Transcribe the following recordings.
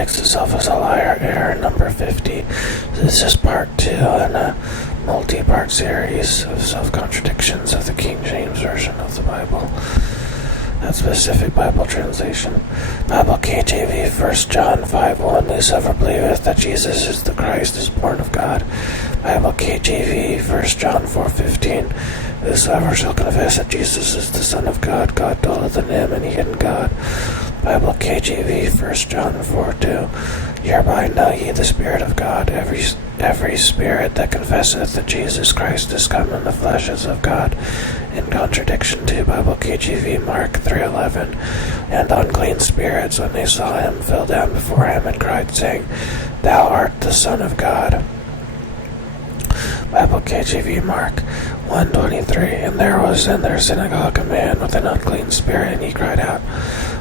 contradicts itself as a liar. Error number 50. This is part 2 in a multi-part series of self-contradictions of the King James Version of the Bible. That specific Bible translation. Bible KJV 1 John 5:1. Whosoever believeth that Jesus is the Christ is born of God. Bible KJV 1 John 4:15. Whosoever shall confess that Jesus is the Son of God, God dwelleth in him, and he in God. Bible KJV 1 John 4:2. Hereby know ye the Spirit of God. Every spirit that confesseth that Jesus Christ is come in the flesh is of God. In contradiction to Bible KJV Mark 3:11. And unclean spirits, when they saw him, fell down before him and cried, saying, Thou art the Son of God. Bible KJV Mark 1:23. And there was in their synagogue a man with an unclean spirit, and he cried out,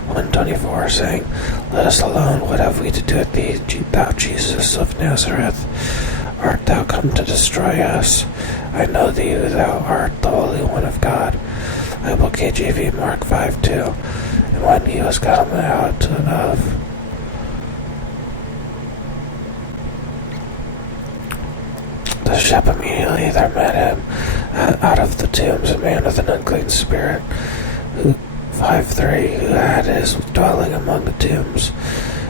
1:24, saying, Let us alone, what have we to do with thee, thou Jesus of Nazareth? Art thou come to destroy us? I know thee, thou art the Holy One of God. Bible KJV Mark 5:2. And when he was come out of the ship, immediately there met him out of the tombs a man with an unclean spirit, 5:3, who had his dwelling among the tombs,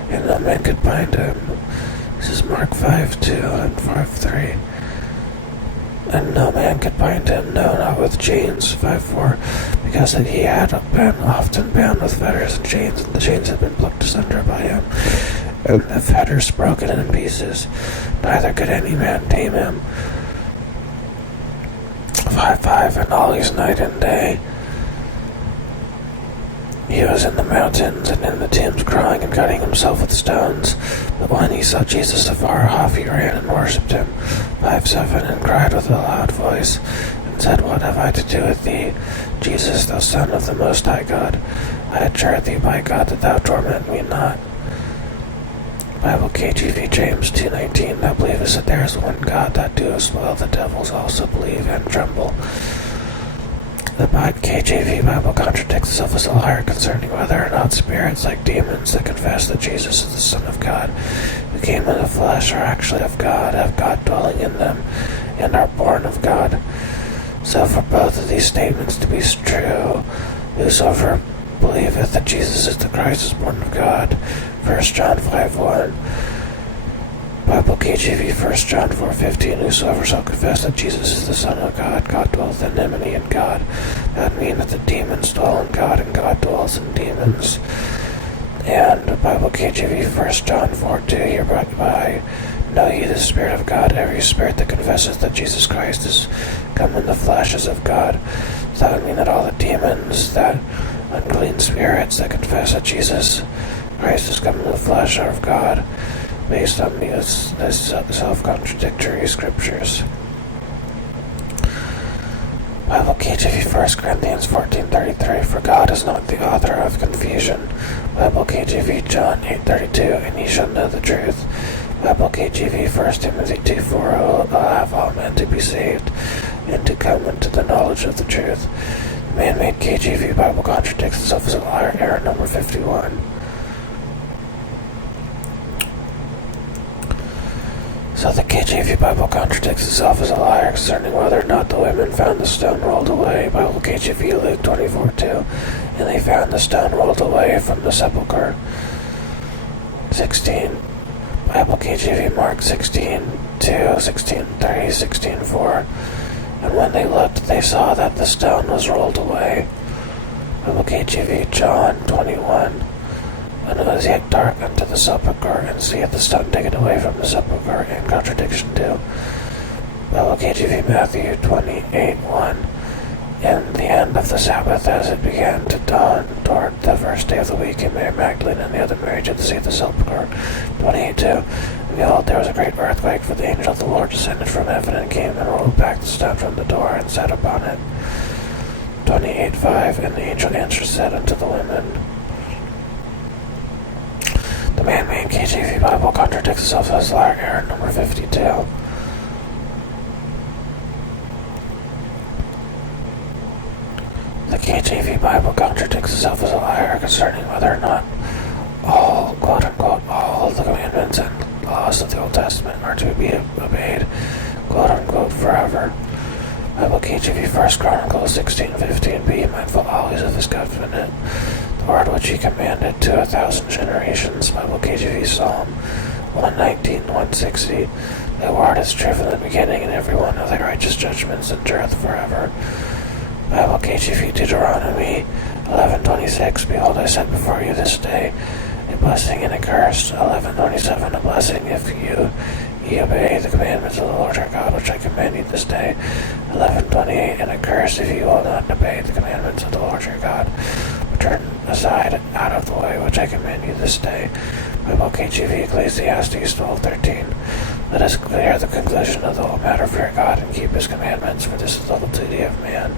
and no man could bind him. This is Mark 5:2 and 5:3. And no man could bind him, no, not with chains, 5:4, because that he had been often bound with fetters and chains, and the chains had been plucked asunder by him, and the fetters broken in pieces. Neither could any man tame him. 5:5, and always night and day he was in the mountains and in the tombs, crying and cutting himself with stones. But when he saw Jesus afar off, he ran and worshipped him. 5:7, and cried with a loud voice, and said, What have I to do with thee, Jesus, thou Son of the Most High God? I adjure thee by God that thou torment me not. Bible KJV James 2:19. Thou believest that there is one God, that doest well. The devils also believe and tremble. The KJV Bible contradicts itself as a liar concerning whether or not spirits like demons that confess that Jesus is the Son of God, who came in the flesh, are actually of God, have God dwelling in them, and are born of God. So for both of these statements to be true, whosoever believeth that Jesus is the Christ is born of God. 1 John 5:1. Bible KJV 1 John 4:15. Whosoever shall confess that Jesus is the Son of God, God dwelleth in him, and he in God. That means that the demons dwell in God, and God dwells in demons. And Bible KJV 1 John 4:2. Hereby know ye the Spirit of God. Every spirit that confesseth that Jesus Christ is come in the flesh is of God. So that would mean that all the demons, that unclean spirits that confess that Jesus Christ is come in the flesh are of God, based on these self-contradictory scriptures. Bible KJV 1 Corinthians 14:33. For God is not the author of confusion. Bible KJV John 8:32. And ye shall know the truth. Bible KJV 1 Timothy 2:4. O have all men to be saved, and to come into the knowledge of the truth. The man-made KJV Bible contradicts itself as a liar. Error number 51. So the KJV Bible contradicts itself as a liar concerning whether or not the women found the stone rolled away. Bible KJV Luke 24:2. And they found the stone rolled away from the sepulchre. 16. Bible KJV Mark 16:2, 16:3, 16:4. And when they looked, they saw that the stone was rolled away. Bible KJV John 21. And it was yet dark unto the sepulchre, and seeth the stone taken away from the sepulchre, in contradiction to Bible KJV Matthew 28:1. In the end of the Sabbath, as it began to dawn toward the first day of the week, and Mary Magdalene and the other Mary did see the sepulchre. 28:2. And behold, there was a great earthquake, for the angel of the Lord descended from heaven, and came and rolled back the stone from the door, and sat upon it. 28:5. And the angel answered said unto the women. The man-made KJV Bible contradicts itself as liar. Error number 52. The KJV Bible contradicts itself as a liar concerning whether or not all, quote-unquote, all the commandments and laws of the Old Testament are to be obeyed, quote-unquote, forever. Bible KJV 1 Chronicles 16:15. Be mindful always of his covenant, the word which he commanded to 1,000 generations. Bible KJV Psalm 119, 160. Thy word is true from the beginning, and every one of thy righteous judgments endureth forever. Bible KJV Deuteronomy 11:26. Behold, I set before you this day a blessing and a curse. 11:27. A blessing if ye obey the commandments of the Lord your God, which I command you this day. 11:28. And a curse if you will not obey the commandments of the Lord your God, but turn aside out of the way which I command you this day. Bible KJV Ecclesiastes 12:13. Let us clear the conclusion of the whole matter, fear God and keep his commandments, for this is the duty of man.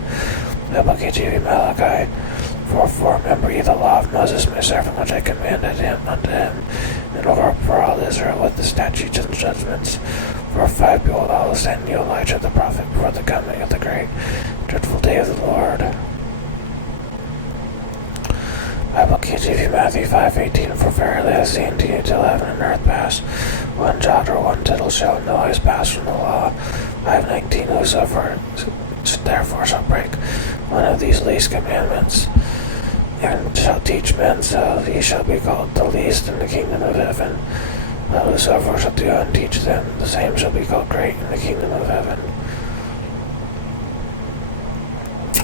Bible KJV Malachi 4:4. Remember ye the law of Moses my servant, which I commanded unto him, in order for all Israel with the statutes and judgments. 4:5. Behold, I will send you Elijah the prophet before the coming of the great dreadful day of the Lord. Bible KJV Matthew 5:18. For verily I say unto you, till heaven and earth pass, one jot or one tittle shall no wise pass from the law. 5:19. Whosoever therefore shall break one of these least commandments, and shall teach men, so he shall be called the least in the kingdom of heaven. But whosoever shall do and teach them, the same shall be called great in the kingdom of heaven.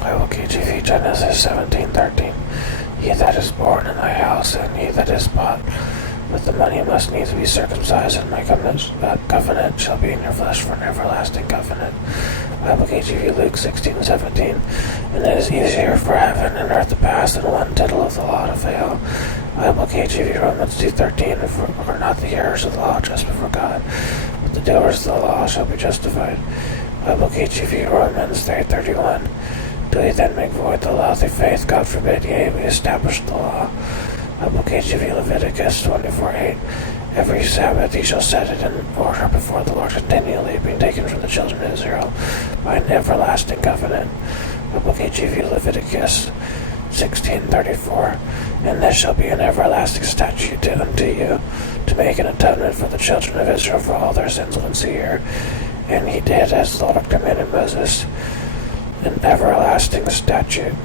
Bible KJV Genesis 17:13. He that is born in thy house, and he that is bought with the money must needs be circumcised, and my covenant shall be in your flesh for an everlasting covenant. Bible KJV Luke 16:17. And it is easier for heaven and earth to pass than one tittle of the law to fail. Bible KJV Romans 2:13. For not the hearers of the law just before God, but the doers of the law shall be justified. Bible KJV Romans 3:31. Do ye then make void the law through faith? God forbid, yea, we establish the law. Bible KJV Leviticus 24:8. Every Sabbath ye shall set it in order before the Lord continually, being taken from the children of Israel by an everlasting covenant. Bible KJV Leviticus 16:34. And this shall be an everlasting statute unto you, to make an atonement for the children of Israel for all their sins once a year. And he did as the Lord commanded Moses, an everlasting statute.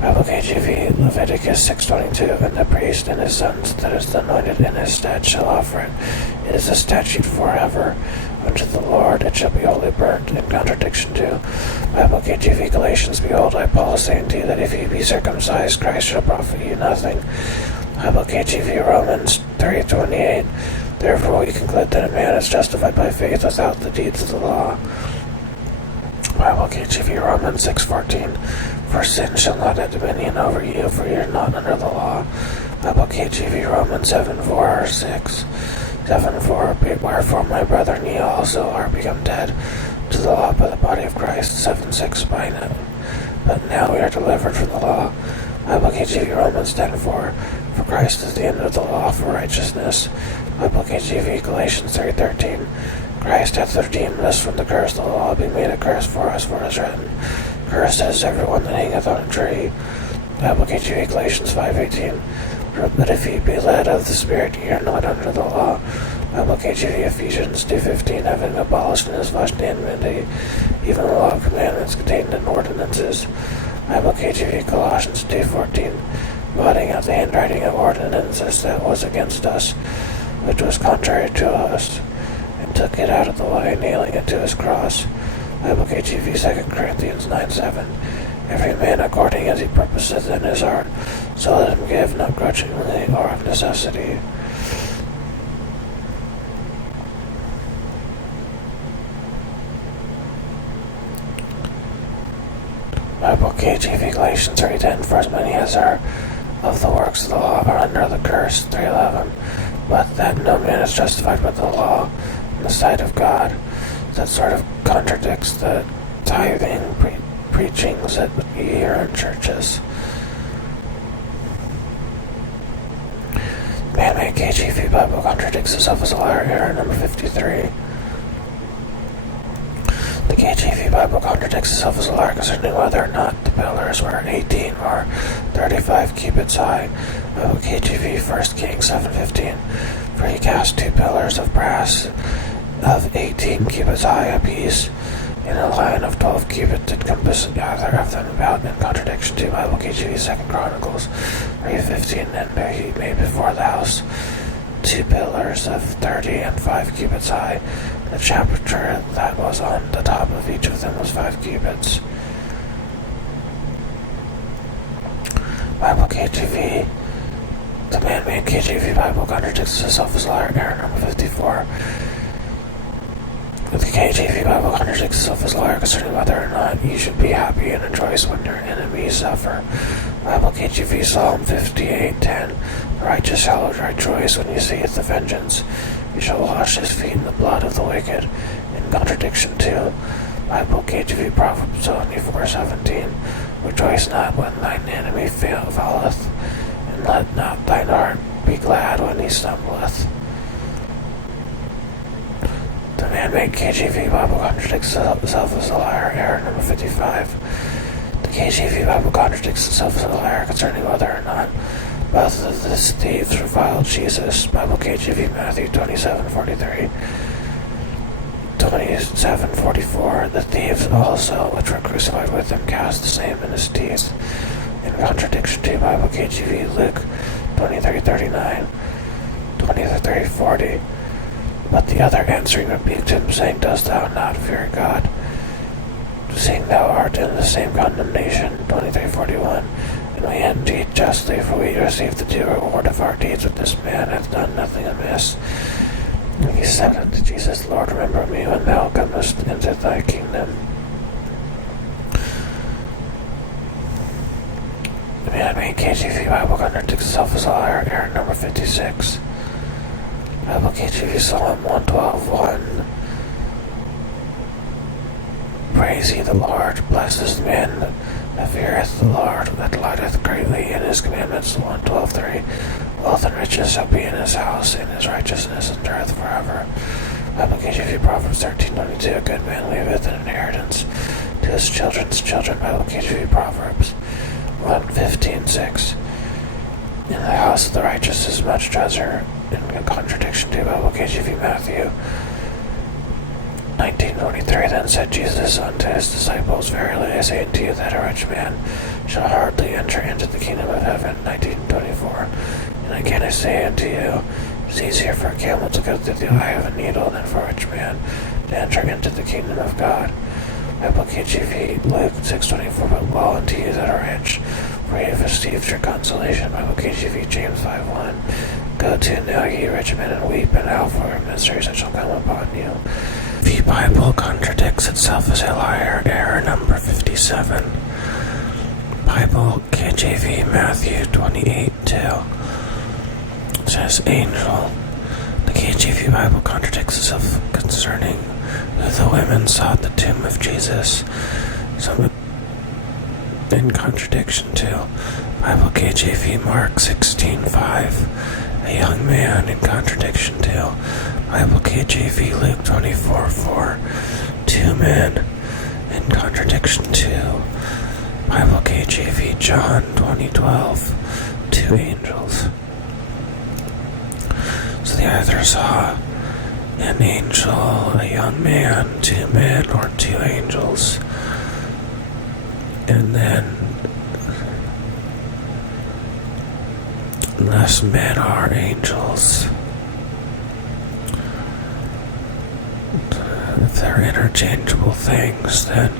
Bible KJV Leviticus 6:22. And the priest and his sons that is anointed in his stead shall offer it. It is a statute forever unto the Lord. It shall be wholly burnt, in contradiction to. Bible KJV Galatians. Behold, I Paul say unto you that if ye be circumcised, Christ shall profit you nothing. Bible KJV Romans 3:28. Therefore we conclude that a man is justified by faith without the deeds of the law. Bible KJV Romans 6:14. For sin shall not have dominion over you, for ye are not under the law. Bible KJV Romans 7:4-6. 7:4. Wherefore, my brethren, ye also are become dead to the law by the body of Christ. 7:6. But now we are delivered from the law. Bible KJV Romans 10:4. For Christ is the end of the law for righteousness. Bible KJV Galatians 3:13. Christ hath redeemed us from the curse of the law, being made a curse for us, for it is written, Cursed is everyone that hangeth on a tree. Bible KJV Galatians 5:18. But if ye be led of the Spirit, ye are not under the law. Bible KJV Ephesians 2:15. Having abolished in his flesh the enmity, even the law of commandments contained in ordinances. Bible KJV Colossians 2:14. Blotting out the handwriting of ordinances that was against us, which was contrary to us, and took it out of the way, nailing it to his cross. Bible KJV 2 Corinthians 9:7. Every man according as he purposeth in his heart, so let him give, not grudgingly or of necessity. Bible KJV Galatians 3:10. For as many as are of the works of the law are under the curse. 3:11. But that no man is justified by the law in the sight of God. That sort of contradicts the tithing preachings that you hear in churches. Man-made KJV Bible contradicts itself as a liar. Error number 53. The KJV Bible contradicts itself as a liar concerning whether or not the pillars were 18 or 35 cubits high. Bible KJV 1 Kings 7:15. For he cast 2 pillars of brass of 18 cubits high apiece, in a line of 12 cubits did compass either of them about, in contradiction to Bible KJV 2 Chronicles 3:15. And he made before the house 2 pillars of 30 and 5 cubits high. The chapter that was on the top of each of them was 5 cubits. Bible KJV. The man-made KJV Bible contradicts itself as a liar. Error number 54. The KJV Bible contradicts itself as a liar concerning whether or not you should be happy and rejoice when your enemies suffer. Bible KJV Psalm 58:10. The righteous shall rejoice when he seeth the vengeance. He shall wash his feet in the blood of the wicked. In contradiction to Bible KJV Proverbs 24:17. Rejoice not when thine enemy falleth, and let not thine heart be glad when he stumbleth. The man-made KJV Bible contradicts itself as a liar. Error number 55. The KJV Bible contradicts itself as a liar concerning whether or not both of the thieves reviled Jesus. Bible KJV Matthew 27:43. 27:44. The thieves also, which were crucified with him, cast the same in his teeth. In contradiction to Bible KJV Luke 23:39. 23:40. But the other answering rebuked him, saying, Dost thou not fear God, seeing thou art in the same condemnation? 23:41. And we indeed justly, for we receive the due reward of our deeds, but this man hath done nothing amiss. And he said unto Jesus, Lord, remember me when thou comest into thy kingdom. The man-made KJV Bible contradicts itself as a liar. Error number 56. Bible KJV Psalm 112:1. Praise ye the Lord, blessed is the man that feareth the Lord, that delighteth greatly in his commandments. 112:3. Wealth and riches shall be in his house, and his righteousness endureth forever. Bible KJV Proverbs 13:22. A good man leaveth an inheritance to his children's children. Bible KJV Proverbs 1:15:6. In the house of the righteous is much treasure. In contradiction to Bible KJV Matthew 19:23. Then said Jesus unto his disciples, Verily I say unto you that a rich man shall hardly enter into the kingdom of heaven. 19:24. And again I say unto you, it is easier for a camel to go through the eye of a needle than for a rich man to enter into the kingdom of God. Bible KJV Luke 6:24. But woe unto you that are rich, for ye have received your consolation. Bible KJV James 5:1. Go to now, ye rich men, and weep and howl for your miseries that shall come upon you. The Bible contradicts itself as a liar. Error number 57. Bible KJV Matthew 28:2. It says angel. The KJV Bible contradicts itself concerning who the women saw at the tomb of Jesus. Some in contradiction to Bible KJV Mark 16:5. A young man. In contradiction to Bible KJV Luke 24:4. 2 men. In contradiction to Bible KJV John 20:12. 2 angels. So they either saw an angel, a young man, 2 men, or 2 angels. And then unless men are angels, if they're interchangeable things, then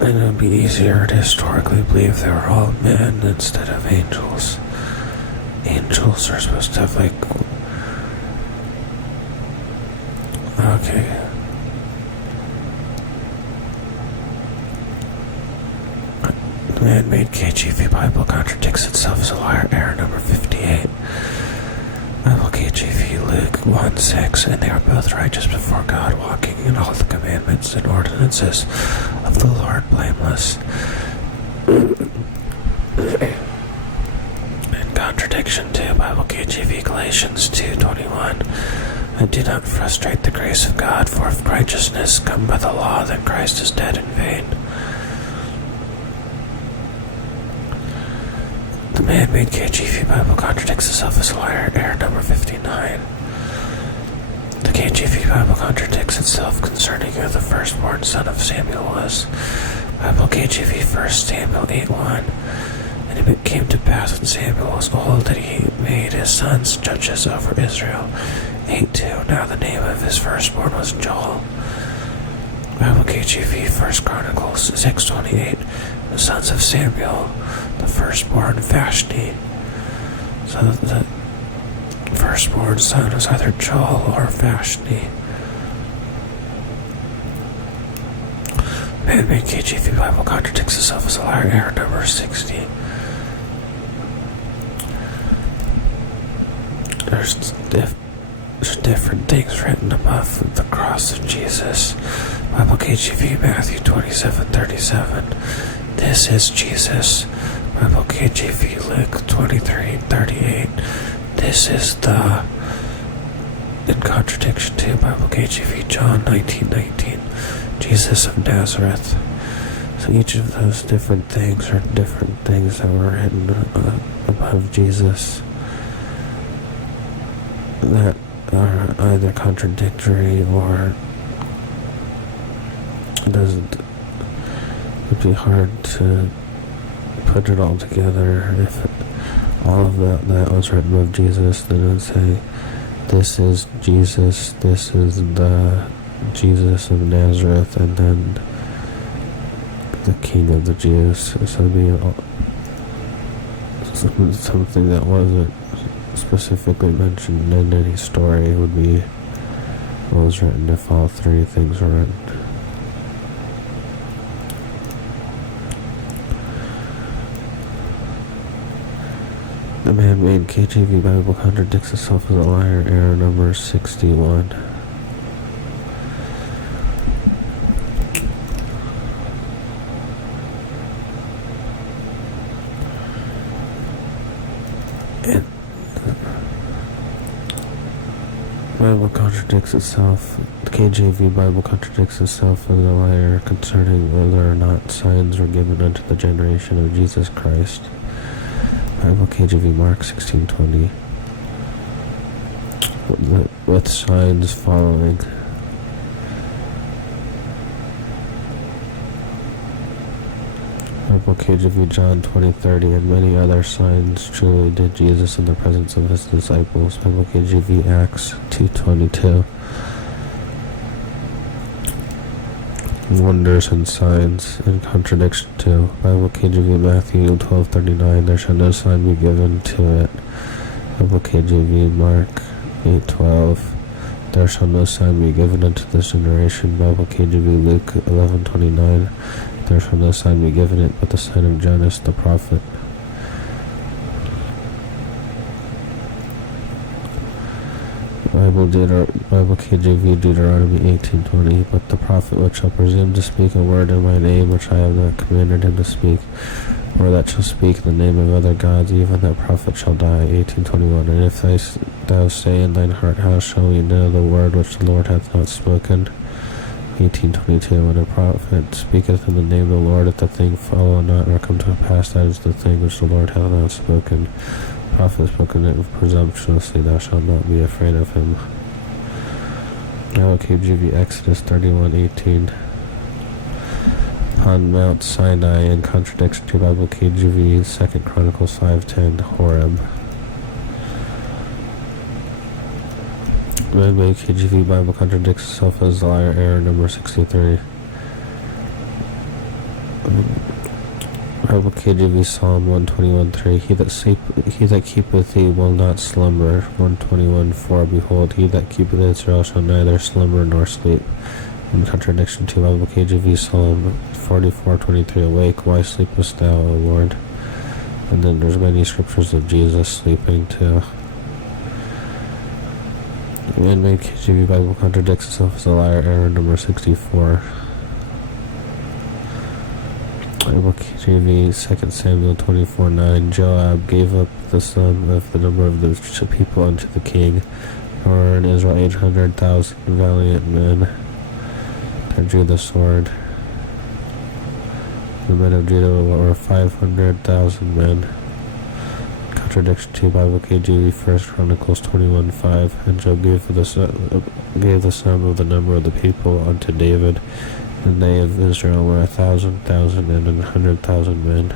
it would be easier to historically believe they were all men instead of angels. Angels are supposed to have okay. The man-made KJV Bible contradicts itself as a liar. Error number 58. Bible KJV Luke 1:6. And they are both righteous before God, walking in all the commandments and ordinances of the Lord blameless. In contradiction to Bible KJV Galatians 2:21. And do not frustrate the grace of God, for if righteousness come by the law, then Christ is dead in vain. The man-made KJV Bible contradicts itself as a liar. Error number 59. The KJV Bible contradicts itself concerning who the firstborn son of Samuel was. Bible KJV 1 Samuel 8:1. And it came to pass when Samuel was old that he made his sons judges over Israel. 8:2. Now the name of his firstborn was Joel. Bible KJV 1 Chronicles 6:28. The sons of Samuel, the firstborn Vashti. So the firstborn son was either Joel or Vashti. Man-made KJV Bible contradicts itself as a liar. Error number 60. There's different things written above the cross of Jesus. Bible KJV Matthew 27:37. This is Jesus. Bible KJV Luke 23:38. This is the. In contradiction to Bible KJV John 19:19. Jesus of Nazareth. So each of those different things are different things that were written above Jesus that are either contradictory or it'd be hard to put it all together. If all of that was written above Jesus, then it would say, this is Jesus, this is the Jesus of Nazareth, and then the King of the Jews. So it'd be something that wasn't specifically mentioned in any story would be what was written if all three things were written. The man-made KJV Bible contradicts itself as a liar. Error number 61. And Bible contradicts itself. The KJV Bible contradicts itself as a liar concerning whether or not signs were given unto the generation of Jesus Christ. Bible KJV Mark 16:20. With signs following. Bible KJV John 20:30. And many other signs truly did Jesus in the presence of his disciples. Bible KJV Acts 2:22. Wonders and signs in contradiction to Bible KJV Matthew 12:39. There shall no sign be given to it. Bible KJV Mark 8:12. There shall no sign be given unto this generation. Bible KJV Luke 11:29. There shall no sign be given it but the sign of Jonas the prophet. Bible KJV Deuteronomy 18:20. But the prophet which shall presume to speak a word in my name which I have not commanded him to speak, or that shall speak in the name of other gods, even that prophet shall die. 18:21. And if thou say in thine heart, how shall we know the word which the Lord hath not spoken? 18:22. When a prophet speaketh in the name of the Lord, if the thing follow not or come to pass, that is the thing which the Lord hath not spoken. The prophet spoken it presumptuously, thou shalt not be afraid of him. Now KJV Exodus 31:18. Upon Mount Sinai, in contradiction to Bible KJV 2 Chronicles 5:10. Horeb. Man-made KJV Bible contradicts itself as a liar. Error number 63. Bible KJV Psalm 121:3. He that keepeth thee will not slumber. 121:4. Behold, he that keepeth Israel shall neither slumber nor sleep. In contradiction to Bible KJV Psalm 44:23. Awake, why sleepest thou, O Lord? And then there's many scriptures of Jesus sleeping too. Man-made KJV Bible contradicts itself as a liar. Error number 64. Bible KJV 2 Samuel 24:9. Joab gave up the sum of the number of the people unto the king. or in Israel 800,000 valiant men that drew the sword. The men of Judah were 500,000 men. Contradiction 2, Bible KJV 1 Chronicles 21:5. And Job gave the sum of the number of the people unto David, and they of Israel were 1,000,000 and 100,000 men.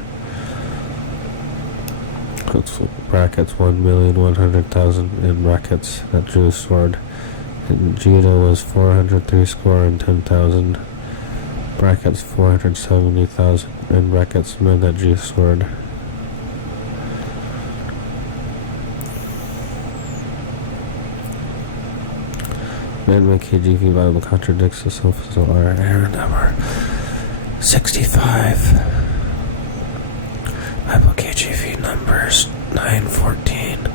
That's brackets 1,100,000 in brackets that drew sword. And Judah was 410,000 brackets 470,000 in brackets men that drew sword. Man, KJV Bible contradicts itself as a liar. Error number 65. Bible KJV numbers 9:14.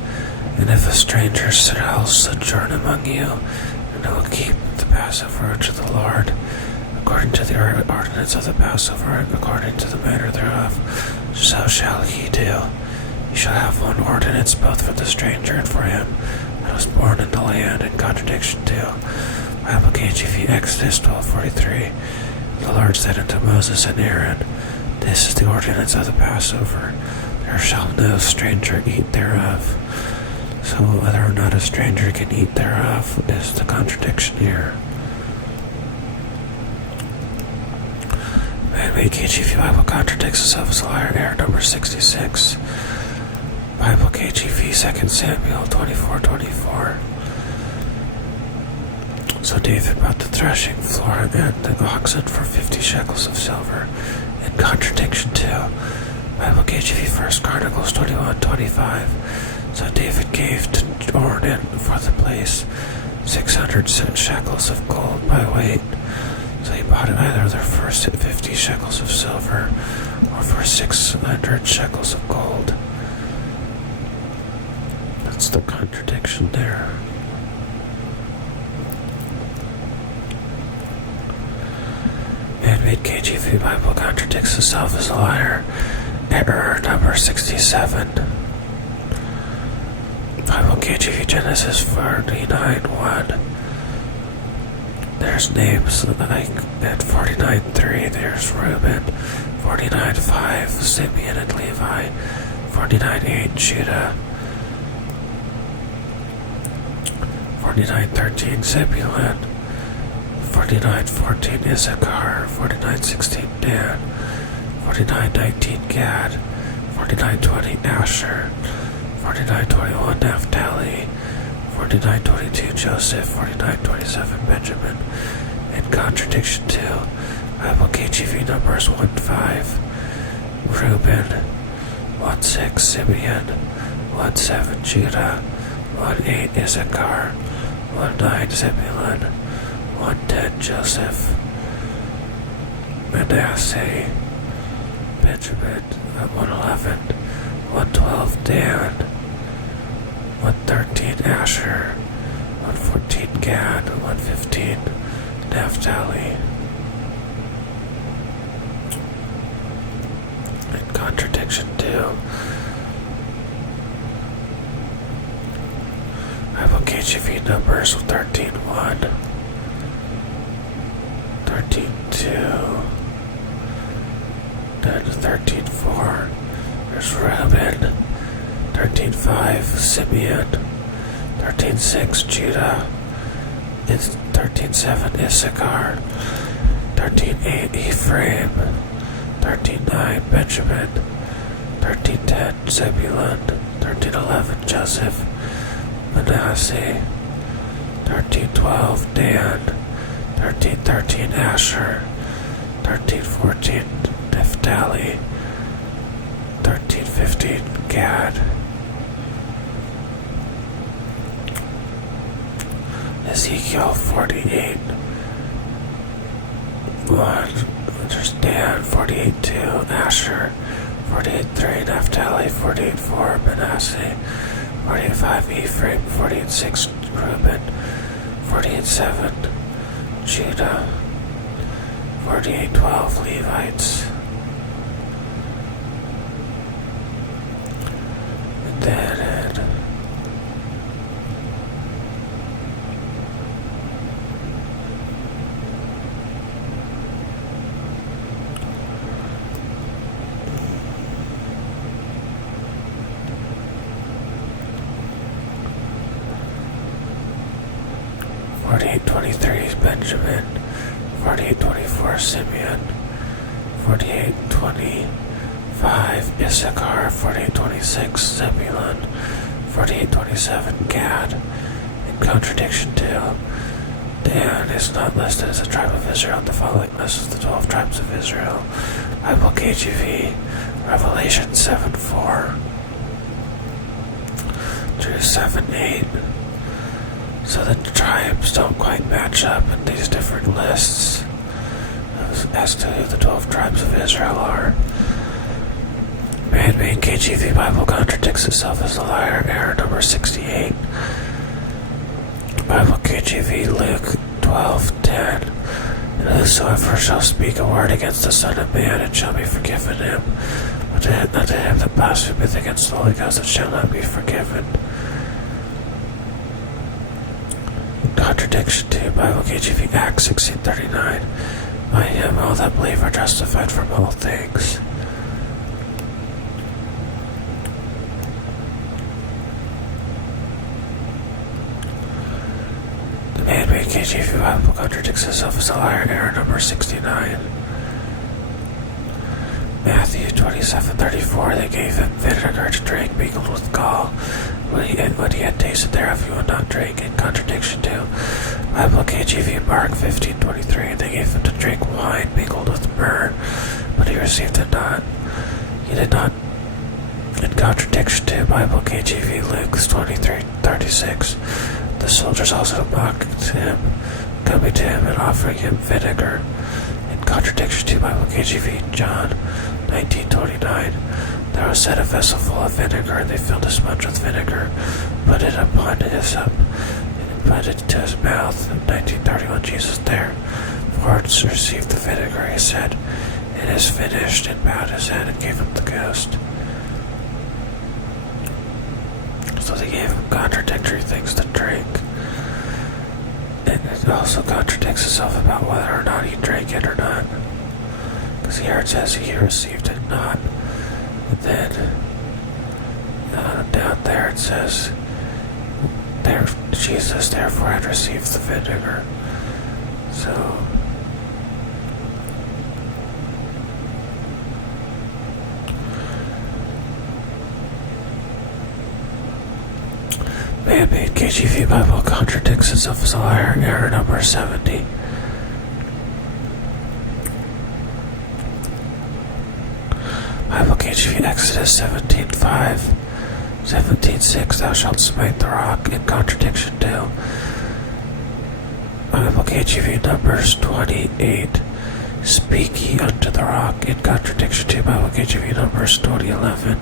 And if a stranger shall sojourn among you, and will keep the Passover to the Lord, according to the ordinance of the Passover, according to the manner thereof, so shall he do. You shall have one ordinance both for the stranger and for him that was born in the land. In contradiction 2. Bible KJV Exodus 12:43. The Lord said unto Moses and Aaron, This is the ordinance of the Passover. There shall no stranger eat thereof. So whether or not a stranger can eat thereof is the contradiction here. Man-made KJV Bible contradicts itself as a liar. Error number 66. Bible KJV 2 Samuel 24:24. So David bought the threshing floor and the oxen for 50 shekels of silver. In contradiction 2. Bible KJV 1 Chronicles 21:25. So David gave to Ornan for the place 600 shekels of gold by weight. So he bought it either for 50 shekels of silver or for 600 shekels of gold. That's the contradiction there. Man-made KJV Bible contradicts itself as a liar. Error number 67. Bible KJV Genesis 49:1. There's names like at 49:3. There's Reuben. 49:5. Simeon and Levi. 49:8. Judah. 49:13. Zebulun. 49:14. Issachar. 49:16. Dan. 49:19. Gad. 49:20. Asher. 49:21 Naphtali, 49:22 Joseph, 49:27 Benjamin. In contradiction 2, Bible KJV numbers 1:5 Reuben, 1:6 Simeon, 1:7 Judah, 1:8 Issachar, 1:9 Zebulun, 1:10 Joseph, Manasseh, Benjamin, 1:11 1:12 Dan, 1:13 Asher, 1:14 Gad, 1:15 Naphtali. In contradiction 2, Bible KJV numbers 13:1, 13:2, then 13:4. There's Reuben, 13:5 Simeon, 13:6 Judah, 13:7 Issachar, 13:8 Ephraim, 13:9 Benjamin, 13:10 Zebulun, 13:11 Joseph, Manasseh, 13:12 Dan, 13:13 Asher, 13:14 Naphtali, 13:15 Gad. Ezekiel 48:1. There's Dan, 48:2 Asher, 48:3 Naphtali, 48:4 Manasseh, 48:5 Ephraim, 48:6 Reuben, 48:7 Judah, 48:12 Levites. And then 48:23 Benjamin, 48:24 Simeon, 48:25 Issachar, 48:26 Zebulun, 48:27 Gad. In contradiction to, Dan is not listed as a tribe of Israel. The following list is the 12 tribes of Israel. Bible KJV, Revelation 7:4 through 7:8. So the tribes don't quite match up in these different lists as to who the 12 tribes of Israel are. Man-made KJV Bible contradicts itself as a liar. Error number 68. Bible KJV Luke 12:10. And whosoever shall speak a word against the Son of Man, it shall be forgiven him. But unto him that blasphemeth against the Holy Ghost, it shall not be forgiven. Contradiction to Bible KJV Acts 16:39. By him all that believe are justified from all things. The man-made KJV Bible contradicts itself as a liar. Error number 69. Matthew 27:34. They gave him vinegar to drink mingled with gall. When he had tasted thereof, he would not drink. In contradiction to Bible KJV Mark 15:23. They gave him to drink wine mingled with myrrh, but he received it not. He did not. In contradiction to Bible KJV Luke 23:36. The soldiers also mocked him, coming to him and offering him vinegar. In contradiction to Bible KJV John 19:29. There was set a vessel full of vinegar, and they filled a sponge with vinegar, put it upon hyssop, and put it to his mouth. In 19:31, Jesus therefore received the vinegar. He said, "It is finished," and bowed his head and gave him the ghost. So they gave him contradictory things to drink. And it also contradicts itself about whether or not he drank it or not. Because here it says he received it not. And then down there it says, Jesus therefore had received the vinegar. So man-made KJV Bible contradicts itself as a liar. Error number 70. Bible KJV Exodus 17:5, 17:6. Thou shalt smite the rock. In contradiction to Bible KJV Numbers 28. Speak ye unto the rock. In contradiction to Bible KJV Numbers 20:11.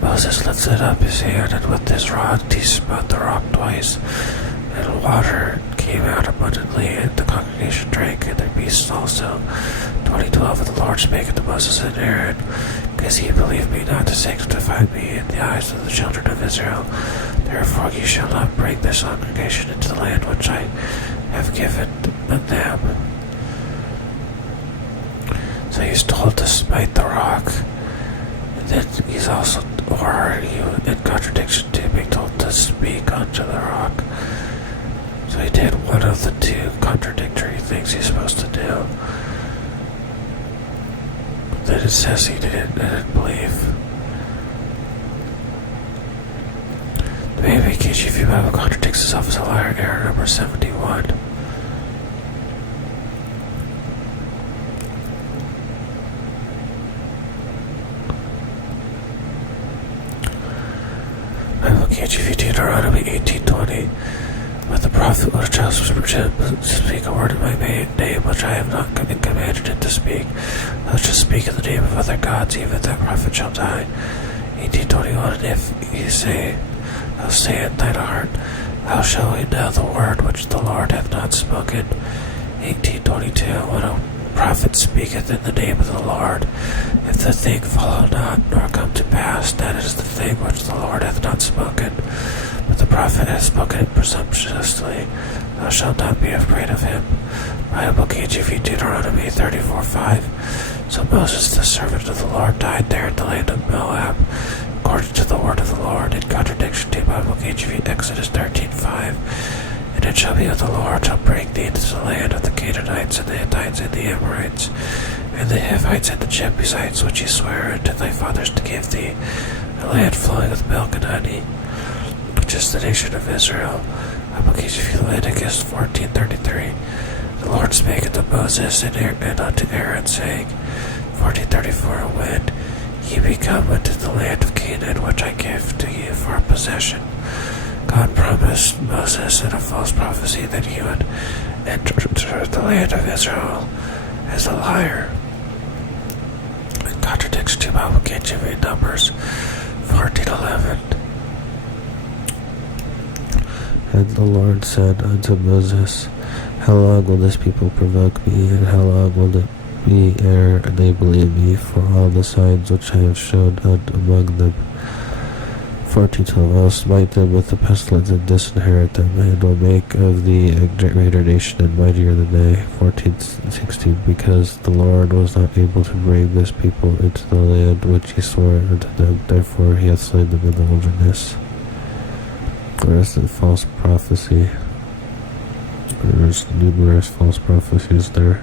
Moses lifted up his hand, and with his rod he smote the rock twice, and water came out abundantly, and the congregation drank, and their beasts also. 20:12. And the Lord spake unto Moses and Aaron, because ye believe me not to sanctify me in the eyes of the children of Israel. Therefore ye shall not bring this congregation into the land which I have given them. So he's told to smite the rock. And then he's also, or are you in contradiction to being told to speak unto the rock? So he did one of the two contradictory things he's supposed to do. Then it says he didn't believe. The man-made KJV Bible contradicts itself as a liar. Error number 71. Bible KJV Deuteronomy 18:20. But the prophet which shall speak a word in my name which I have not commanded him to speak, thou shalt speak in the name of other gods, even that prophet shall die. 18:21. And if ye say, thou say in thine heart, how shall we know the word which the Lord hath not spoken? 18:22. When a prophet speaketh in the name of the Lord, if the thing follow not, nor come to pass, that is the thing which the Lord hath not spoken. But the prophet hath spoken it presumptuously, thou shalt not be afraid of him. Bible KJV Deuteronomy 34:5. So Moses, the servant of the Lord, died there in the land of Moab, according to the word of the Lord, in contradiction to Bible KJV Exodus 13:5. And And it shall be of the Lord shall bring thee into the land of the Canaanites, and the Hittites, and the Amorites, and the Hivites, and the Jebusites, which he sware unto thy fathers to give thee, a land flowing with milk and honey, which is the nation of Israel. KJV Leviticus 14:33. The Lord spake unto Moses and unto Aaron, saying, 14:34. When ye be come unto the land of Canaan, which I give to you for a possession. God promised Moses in a false prophecy that he would enter the land of Israel as a liar. It contradicts to Bible KJV Numbers 14:11. And the Lord said unto Moses, How long will this people provoke me, and how long will it be ere they believe me for all the signs which I have shown among them? 14:12. I will smite them with the pestilence and disinherit them, and will make of thee a greater nation and mightier than they. 14:16. Because the Lord was not able to bring this people into the land which he swore unto them, therefore he hath slain them in the wilderness. Where's the false prophecy? There's numerous false prophecies there,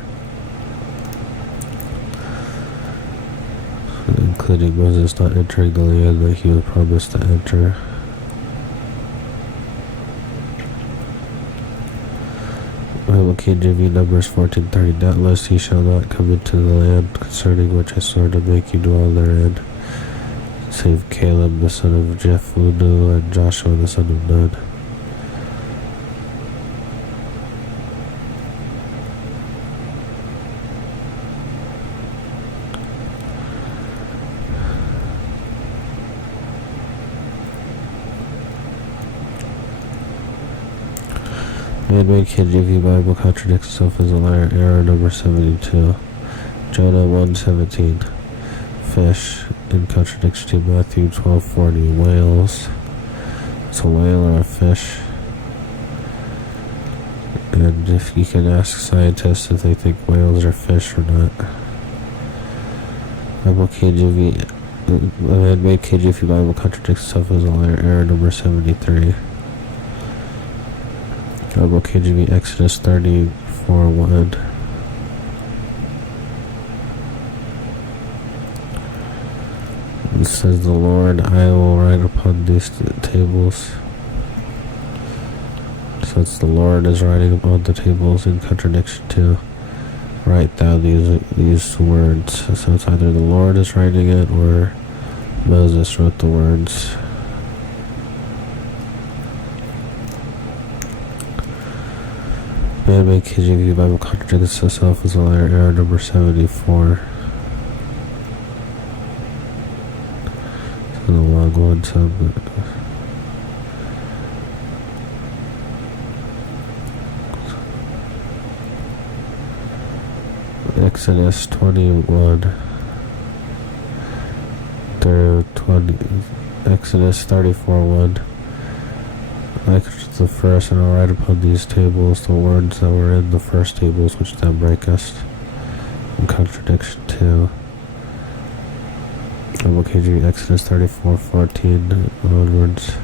including Moses not entering the land that he was promised to enter. Bible KJV Numbers 14:30. Doubtless ye shall not come into the land concerning which I swore to make you dwell therein, save Caleb the son of Jephunneh and Joshua the son of Nun. Man-made KJV Bible contradicts itself as a liar. Error number 72. Jonah 1:17. Fish in contradiction to Matthew 12:40. Whales. It's a whale or a fish. And if you can ask scientists if they think whales are fish or not. Bible KJV. Man-made KJV Bible contradicts itself as a liar. Error number 73. Bible KJV Exodus 34:1. It says, the Lord, I will write upon these tables. So it's the Lord is writing upon the tables in contradiction to write down these words. So it's either the Lord is writing it or Moses wrote the words. Man-made KJV Bible contradicts itself as a liar. Error number 74. This is a long one, so Exodus 21 through 20. Exodus 34:1. Like the first, and I'll write upon these tables the words that were in the first tables which thou breakest. In contradiction to KJV Exodus 34:14 onwards.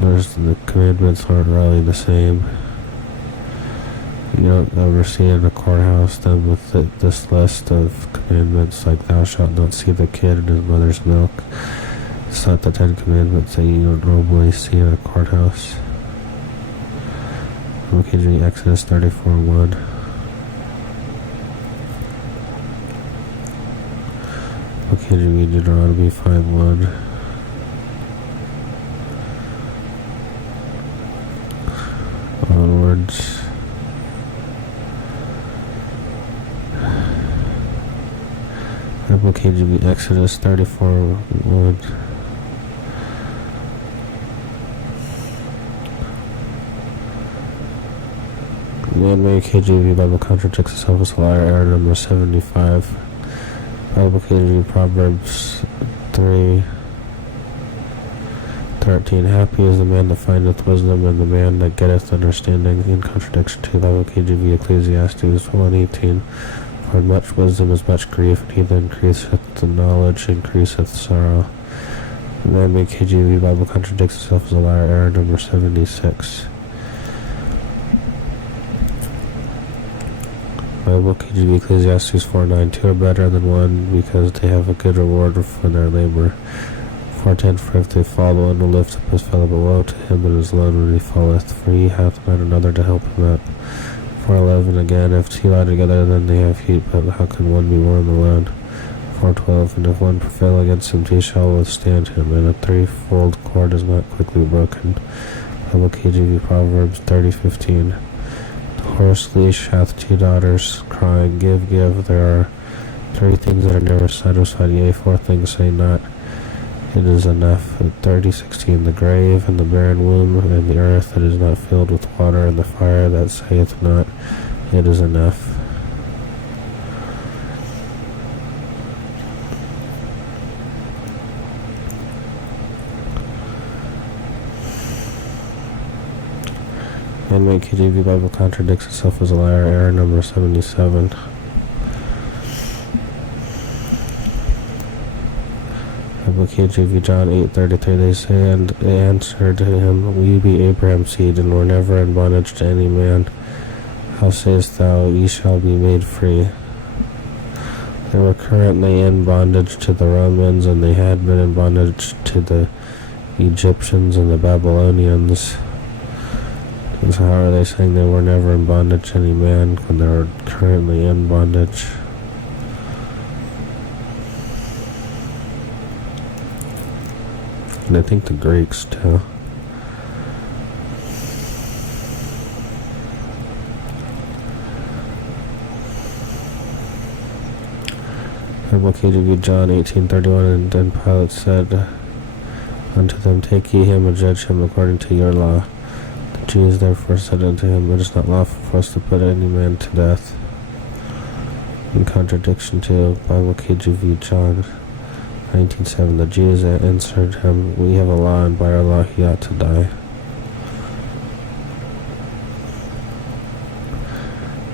There's the commandments aren't really the same. You don't ever see in a courthouse them with this list of commandments like thou shalt not see the kid in his mother's milk. It's not the 10 Commandments that you don't normally see in a courthouse. KJV Exodus 34:1. KJV Deuteronomy 5:1. Onwards. KJV Exodus 34:1. Man-made KJV Bible contradicts itself as a liar. Error number 75. Bible KJV Proverbs 3:13. Happy is the man that findeth wisdom, and the man that getteth understanding. In contradiction to Bible KJV Ecclesiastes 1:18. For much wisdom is much grief, and he that increaseth the knowledge increaseth sorrow. Man-made KJV Bible contradicts itself as a liar. Error number 76. Bible KJV Ecclesiastes 4:9. Two are better than one because they have a good reward for their labor. 4:10. For if they fall, the one will lift up his fellow, but woe to him that is alone when he falleth, for he hath not another to help him up. 4:11. Again, if two lie together, then they have heat, but how can one be warm alone? 4:12. And if one prevail against him, two shall withstand him, and a threefold cord is not quickly broken. Bible KJV Proverbs 30:15. The horse leash hath two daughters, crying, Give, give. There are three things that are never satisfied, yea, four things say not, it is enough. 30:16. The grave and the barren womb, and the earth that is not filled with water, and the fire that saith not, it is enough. Man-made KJV Bible contradicts itself as a liar. Error number 77. Bible KJV John 8:33. They say, and they answered him, We be Abraham's seed, and were never in bondage to any man. How sayest thou, Ye shall be made free? They were currently in bondage to the Romans, and they had been in bondage to the Egyptians and the Babylonians. And so how are they saying they were never in bondage to any man when they were currently in bondage? And I think the Greeks too. Bible KJV John 18:31. And then Pilate said unto them, Take ye him and judge him according to your law. The Jews therefore said unto him, It is not lawful for us to put any man to death. In contradiction to Bible KJV John 19:7. The Jews answered him, We have a law, and by our law he ought to die.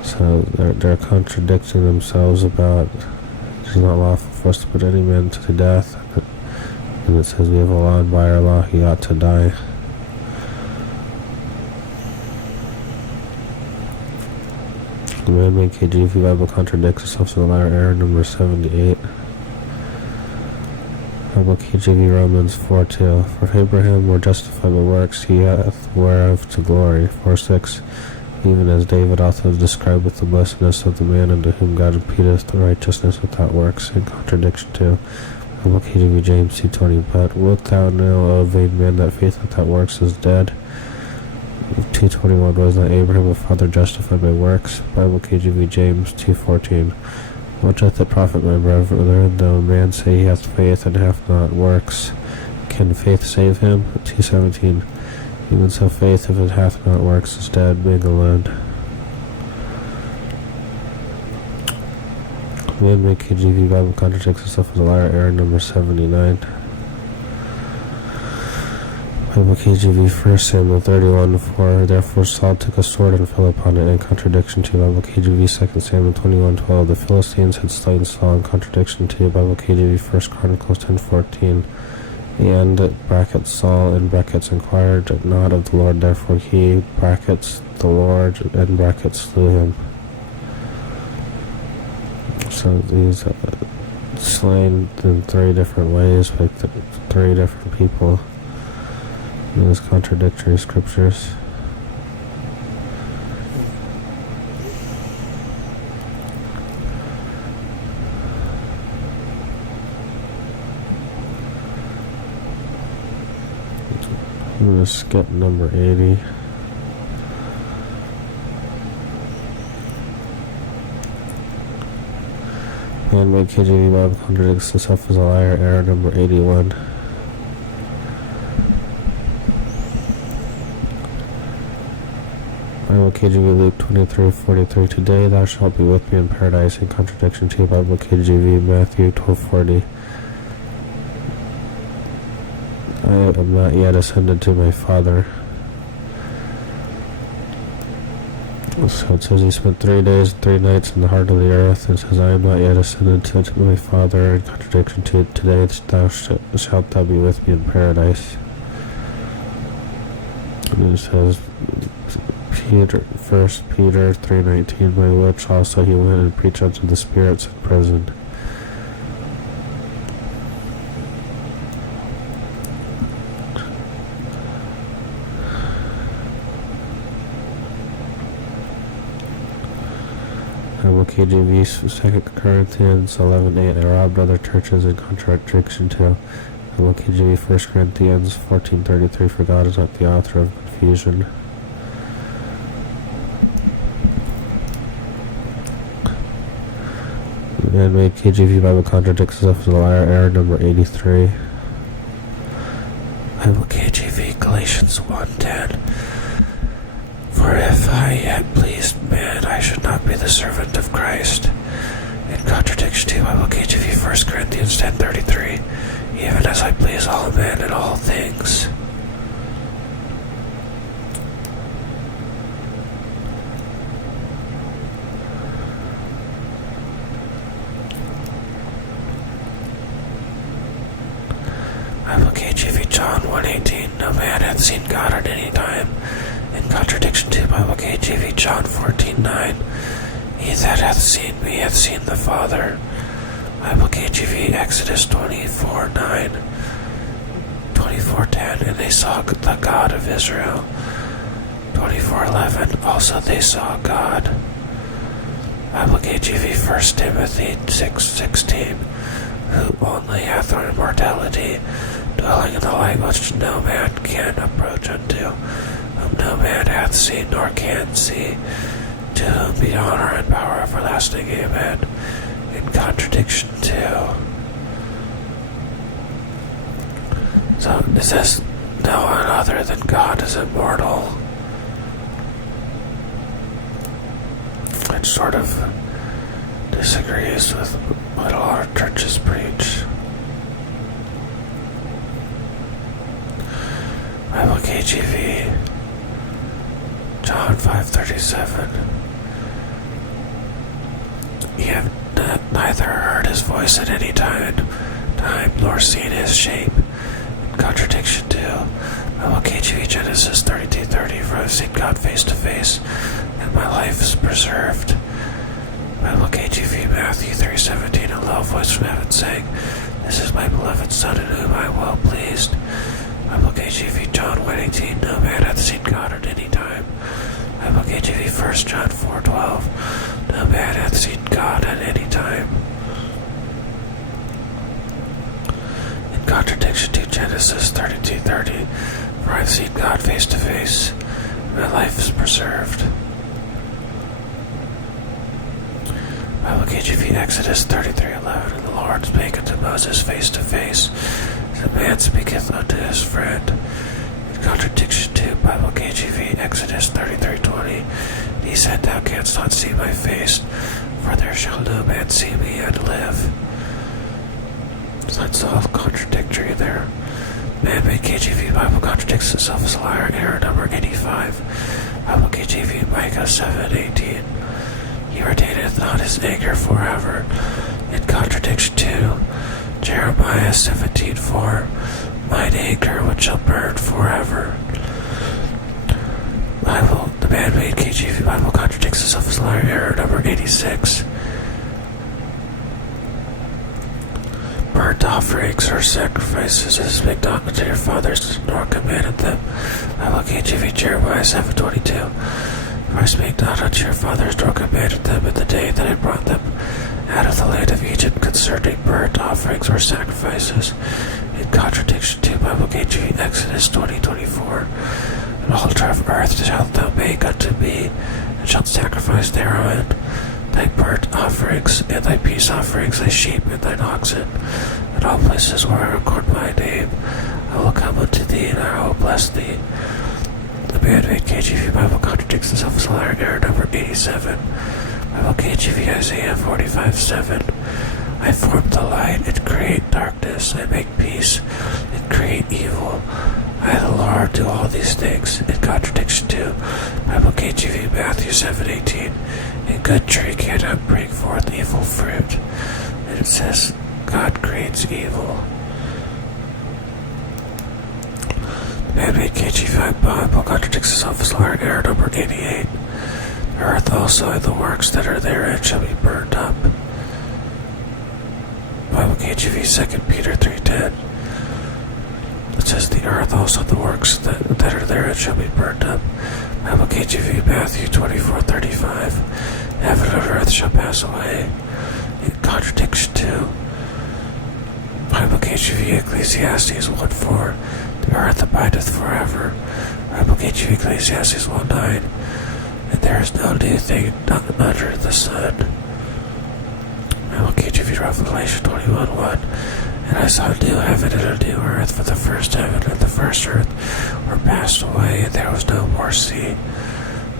So they're contradicting themselves about it is not lawful for us to put any man to death, and it says we have a law, and by our law he ought to die. The man-made KJV Bible contradicts itself as a liar. Error number 78. Bible KJV Romans 4:2. For if Abraham were justified by works, he hath whereof to glory. 4:6. Even as David also describeth the blessedness of the man unto whom God imputeth the righteousness without works, in contradiction to Bible KJV James 2:20. But wilt thou know, O vain man, that faith without works is dead? 2:21. Was not Abraham a father justified by works? Bible KJV James 2:14. What doth it profit, my brethren, though a man say he hath faith and hath not works? Can faith save him? 2:17. Even so faith, if it hath not works, is dead, being alone. Man-made KJV Bible contradicts itself as a liar. Error number 79. Bible KJV 1 Samuel 31:4. Therefore Saul took a sword and fell upon it, in contradiction to Bible KJV 2 Samuel 21:12. The Philistines had slain Saul, in contradiction to Bible KJV 1 Chronicles 10:14. And brackets Saul in brackets inquired not of the Lord, therefore he brackets the Lord and brackets slew him. So these slain in three different ways by three different people. Those contradictory scriptures. I'm going to skip number 80. Man-made KJV Bible contradicts itself as a liar. Error number 81. Bible KJV Luke 23:43. Today thou shalt be with me in paradise, in contradiction to Bible KJV Matthew 12:40. I am not yet ascended to my Father. So it says he spent 3 days and 3 nights in the heart of the earth. It says, I am not yet ascended to my Father. In contradiction to today, shalt thou be with me in paradise. And it says, 1 Peter 3:19, by which also he went and preached unto the spirits in prison. KJV 2 Corinthians 11:8, I robbed other churches in contradiction to. KJV 1 Corinthians 14:33, for God is not the author of confusion. Man-made KJV Bible contradicts itself as a liar, error number 83. Bible KJV Galatians 1:10. For if I yet pleased man, I should not be the servant of Christ. In contradiction to Bible KJV 1 Corinthians 10:33, even as I please all men in all things. Bible KJV John 1:18, no man hath seen God at any time. In contradiction to Bible KJV John 14:9, he that hath seen me hath seen the Father. Bible KJV Exodus 24:10, and they saw the God of Israel. 24:11, also they saw God. Bible KJV 1 Timothy 6:16, who only hath immortality, dwelling in the light which no man can approach unto, whom no man hath seen nor can see, to whom be honor and power everlasting. Amen. In contradiction to. So it says no one other than God is immortal. It sort of disagrees with what a lot of churches preach. Bible KJV John 5:37. Ye have neither heard his voice at any time nor seen his shape. In contradiction to Bible KJV Genesis 32:30, for I have seen God face to face, and my life is preserved. Bible KJV Matthew 3:17, a loud voice from heaven saying, This is my beloved Son, in whom I am well pleased. Bible KJV John 1:18, no man hath seen God at any time. Bible KJV 1 John 4:12, no man hath seen God at any time. In contradiction to Genesis 32:30, for I have seen God face to face, and my life is preserved. Bible KJV Exodus 33:11, and the Lord spake unto Moses face to face, as a man speaketh unto his friend. In contradiction to Bible KJV Exodus 33:20, he said, Thou canst not see my face, for there shall no man see me and live. So that's all contradictory there. Man-made KJV Bible contradicts itself as a liar, error number 85. Bible KJV Micah 7:18. He retaineth not his anger forever. In contradiction to Jeremiah 17:4, mine anger which shall burn forever. The man-made KJV Bible contradicts itself as a liar, error number 86. Burnt offerings or sacrifices as make not unto your fathers, nor commanded them. Bible KJV Jeremiah 7:22. For I spake not unto your fathers, nor commanded them in the day that I brought them out of the land of Egypt concerning burnt offerings or sacrifices. In contradiction to Bible KJV Exodus 20:24. An altar of earth shalt thou make unto me, and shalt sacrifice thereon thy burnt offerings, and thy peace offerings, thy sheep, and thine oxen. In all places where I record my name, I will come unto thee, and I will bless thee. The man-made KJV Bible contradicts itself as a liar, error number 87. Bible KJV Isaiah 45:7. I form the light and create darkness. I make peace and create evil. I, the Lord, do all these things. In contradiction to Bible KJV Matthew 7:18, a good tree cannot bring forth evil fruit. And it says God creates evil. Man-made KJV Bible contradicts itself as liar. Error number 88. The earth also and the works that are therein shall be burned up. Bible KJV 2 Peter 3:10. It says the earth also and the works that are therein shall be burned up. Bible KJV Matthew 24:35. Heaven and earth shall pass away. In contradiction to Bible KJV Ecclesiastes 1:4. The earth abideth forever. Bible KJV Ecclesiastes 1:9. And there is no new thing under the sun. Bible KJV Revelation 21:1. And I saw a new heaven and a new earth, for the first heaven and the first earth were passed away, and there was no more sea.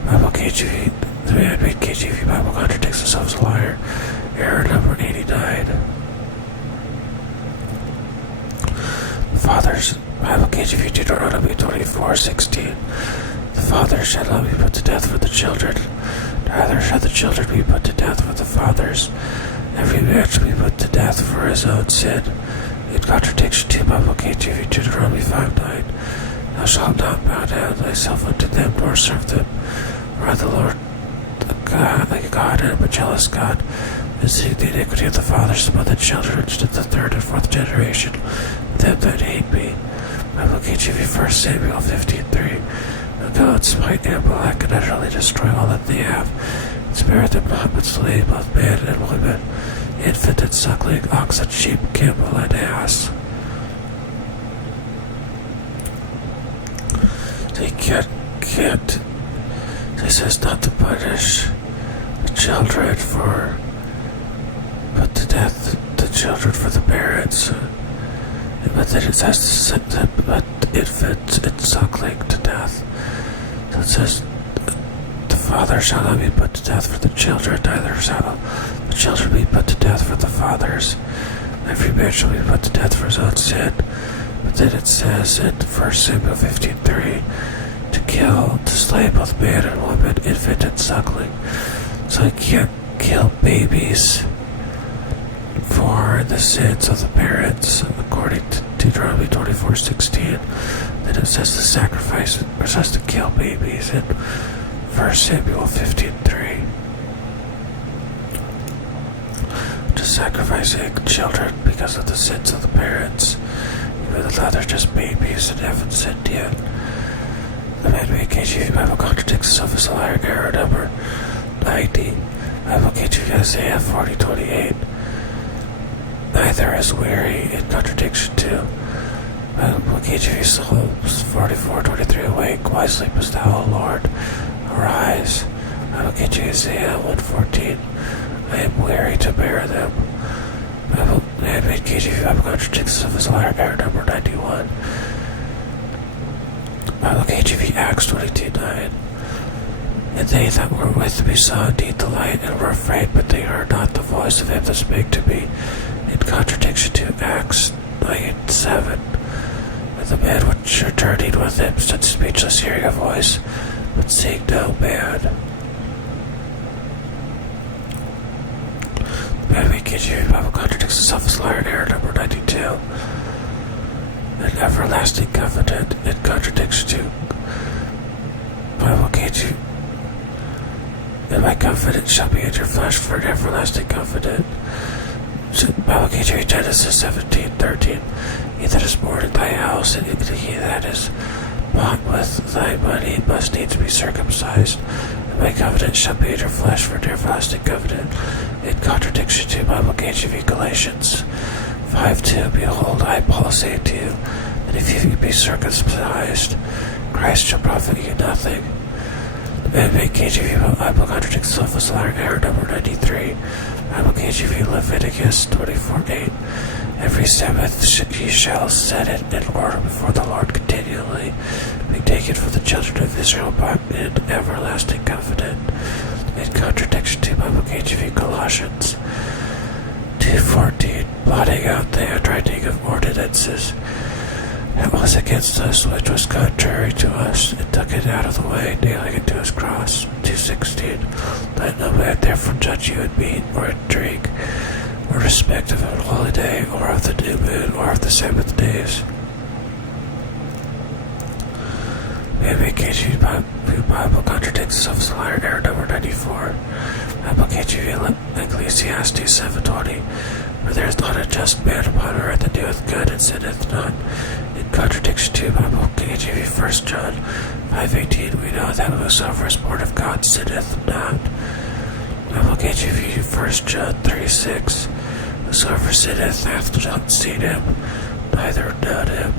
Bible KJV, the man-made KJV Bible contradicts itself as a liar. Error number 89. The fathers, Bible KJV Deuteronomy 24:16. The fathers shall not be put to death for the children, neither shall the children be put to death for the fathers. Every man shall be put to death for his own sin. In contradiction to Bible KJV Deuteronomy 5:9. Thou shalt not bow down thyself unto them, nor serve them. For I, the Lord, like a God and a jealous God, visiting the iniquity of the fathers upon the children to the third and fourth generation of them that hate me. Bible KJV 1 Samuel 15:3. God smite Amalek and utterly destroy all that they have, and spare them not, but slay both man and woman, infant and suckling, ox and sheep, camel and ass. They can't. It says not to punish the children for, put to death the children for the parents. But then it says to send them, but infants and suckling to death. So it says, the father shall not be put to death for the children, neither shall the children be put to death for the fathers. Every man shall be put to death for his own sin. But then it says in 1 Samuel 15:3, to kill, to slay both man and woman, infant and suckling. So you can't kill babies for the sins of the parents, according to Deuteronomy 24:16. Then it says to sacrifice, or says to kill babies in 1 Samuel 15:3. To sacrificing children because of the sins of the parents, even though they're just babies and haven't sinned yet. The man-made KJV Bible contradicts itself as a liar. Error number 90. Bible KJV Isaiah 40:28. Neither is weary, in contradiction to Bible KJV Psalms 44:23. Awake, why sleepest thou, O Lord? Arise. Bible KJV Isaiah 1:14. I am weary to bear them. Bible man-made KJV Bible contradicts itself as a liar. Error number 91. Bible KJV Acts 22:9. And they that were with me saw indeed the light, and were afraid, but they heard not the voice of him that spake to me. In contradiction to Acts 9:7. And the man which journeyed with him stood speechless, hearing a voice, but seeing no man. The man-made KJV Bible contradicts itself as liar. Error number 92. An everlasting covenant, in contradiction to Bible KJV. And my covenant shall be in your flesh for an everlasting covenant. Bible KJV Genesis 17:13. He that is born in thy house, and he that is bought with thy money, must needs be circumcised. And my covenant shall be in your flesh for an everlasting covenant. In contradiction to Bible KJV Galatians 5:2. Behold, I, Paul, say to you, that if you be circumcised, Christ shall profit you nothing. The man-made KJV Bible contradicts itself as a liar. Error number 93. Bible KJV Leviticus 24:8. Every Sabbath ye shall set it in order before the Lord continually, being taken for the children of Israel by an everlasting covenant. In contradiction to Bible KJV Colossians 2:14. Blotting out the handwriting of ordinances It was against us which was contrary to us, and took it out of the way, nailing it to his cross. 2:16. Let no man therefore judge you in meat, or in drink, or respect of a holiday, or of the new moon, or of the Sabbath days. Maybe KJV Bible contradicts itself as a liar. Error number 94. Bible KJV Ecclesiastes 7:20. For there is not a just man upon earth that doeth good and sinneth not. In contradiction to Bible KJV 1 John 5:18, we know that whosoever is born of God sinneth not. Bible KJV 1 John 3:6. Whosoever sinneth hath not seen him, neither known him.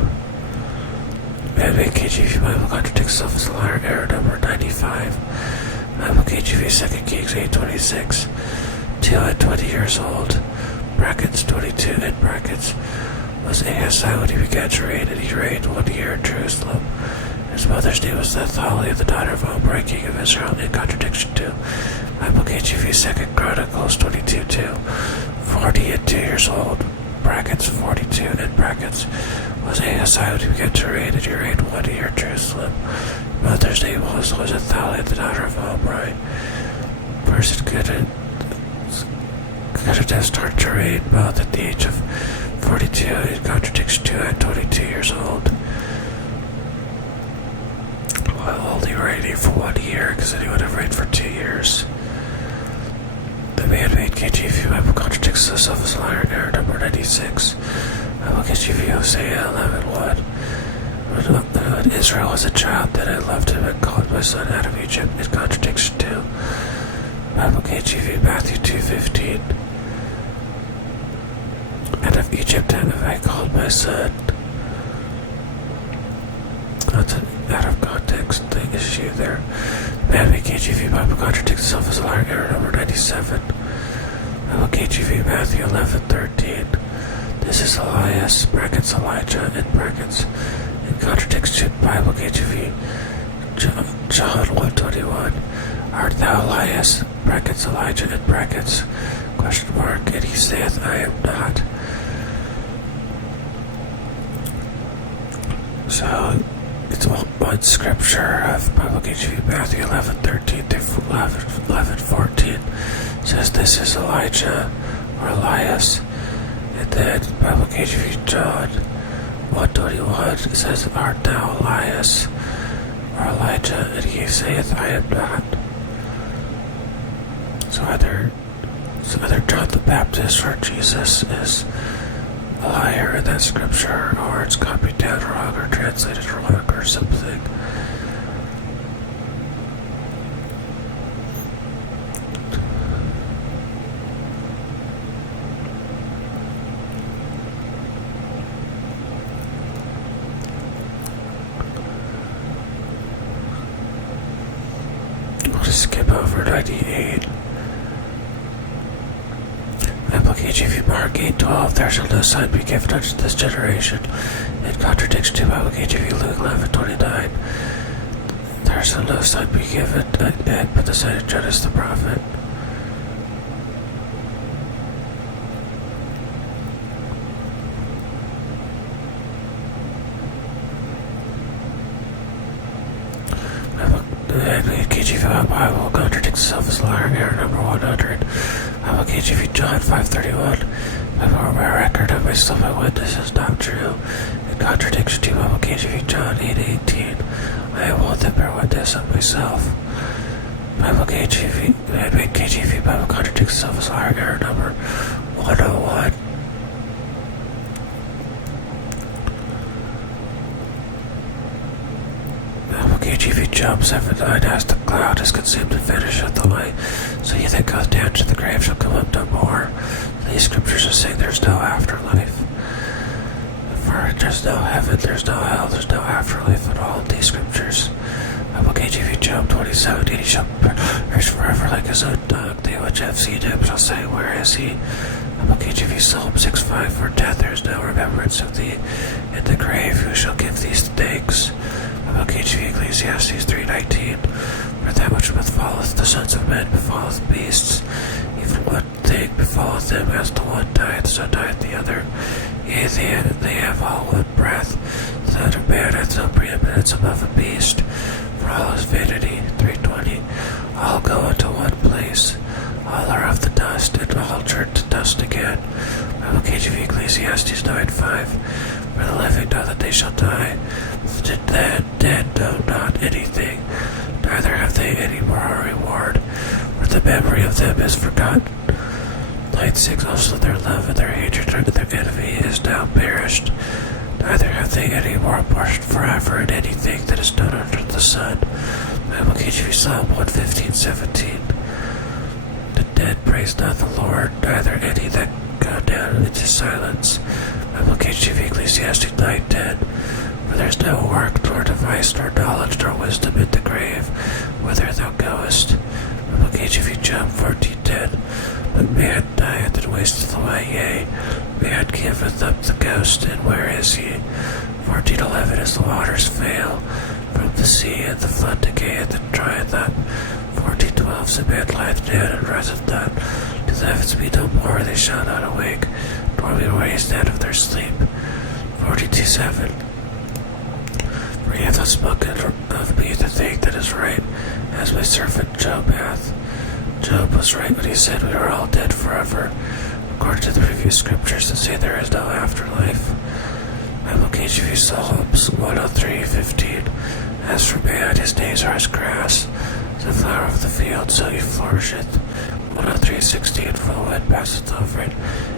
Maybe KJV Bible contradicts itself as a liar. Error number 95. Bible KJV 2 Kings 8:26. Till at 20 years old, brackets 22 in brackets, was Ahaziah when he began to reign, and he reigned 1 year in Jerusalem. His mother's name was Athaliah, the daughter of Omri, king of Israel, in contradiction to Bible KJV 2 Chronicles 22:2. 40 and 2 years old, brackets 42 in brackets, was Ahaziah when he began to reign, and he reigned 1 year in Jerusalem. His mother's name was Athaliah, the daughter of Omri. Person couldn't have started to reign both at the age of 42 in contradiction to at 22 years old, while only reigning for 1 year, because then he would have reigned for 2 years. The man-made KJV Bible contradicts itself as a liar. Error number 96. Bible KJV Hosea 11:1. When Israel was a child, then I loved him and called my son out of Egypt, in contradiction to Bible KJV Matthew 2:15. Out of Egypt have I called my son. That's out of context, the issue there. Man-made KJV Bible contradicts itself as a liar. Error number 97. Bible KJV Matthew 11:13. This is Elias, brackets Elijah, in brackets, in contradiction to Bible KJV John 1:21. Art thou Elias, brackets Elijah, in brackets, question mark, and he saith, I am not. So, it's one scripture of Bible KJV Matthew 11:13 through 11:14 says this is Elijah or Elias, and then Bible KJV John 1:21 says, Art thou Elias or Elijah, and he saith, I am not. So either John the Baptist or Jesus is a liar in that scripture, or it's copied down wrong or translated wrong or something. We'll just skip over 98. KJV Mark 8:12. There shall no sign be given unto this generation. In contradiction to Bible KJV Luke 11:29. There shall no sign be given but the sign of Jonas the prophet. KJV Bible contradicts itself as liar. Error number 100. Bible KJV John 5:31. I bore my record of myself, my witness is not true. In contradiction to Bible KJV John 8:18. I am one that bear witness of myself. Bible KJV, man-made KJV Bible contradicts itself as liar. Error number 101. KJV Job 7:9 as the cloud is consumed and vanisheth away, so he that goeth down to the grave shall come up no more. These scriptures are saying there's no afterlife. For there's no heaven, there's no hell, there's no afterlife at all in these scriptures. Bible KJV Job 20:17, he shall perish forever like his own dog. They which have seen him shall say, Where is he? Bible KJV Psalm 6:5, For death there is no remembrance of thee. In the grave who shall give these thanks? Bible KJV Ecclesiastes 3:19, For that which befalleth the sons of men befalleth beasts. Even one thing befalleth them, as the one dieth, so dieth the other. Yea, they have all one breath. The man hath no preeminence above a beast, for all is vanity. 3:20. All go into one place. All are of the dust, and all turn to dust again. Bible KJV Ecclesiastes 9:5. For the living know that they shall die, but the dead know not anything, neither have they any more reward, for the memory of them is forgotten. 9:6. Also their love and their hatred and their envy is now perished, neither have they any more portion forever in anything that is done under the sun. Bible KJV Psalm 115:17. The dead praise not the Lord, neither any that go down into silence. Bible KJV Ecclesiastes 9:10. For there is no work, nor device, nor knowledge, nor wisdom in the grave, whither thou goest. Bible KJV Job 14:10. But man dieth and wasteth away, yea, man giveth up the ghost, and where is he? 14:11. As the waters fail from the sea, and the flood decayeth and drieth up. 14:12. So man lieth down and riseth not. Do the heavens be no more, they shall not awake, nor be raised out of their sleep. 42:7. For he hath not spoken of me the thing that is right, as my servant Job hath. Job was right when he said we are all dead forever, according to the previous scriptures that say there is no afterlife. Bible KJV Psalms 103:15. As for man, his days are as grass, as the flower of the field, so he flourisheth. 103:16. For the wind passeth over it,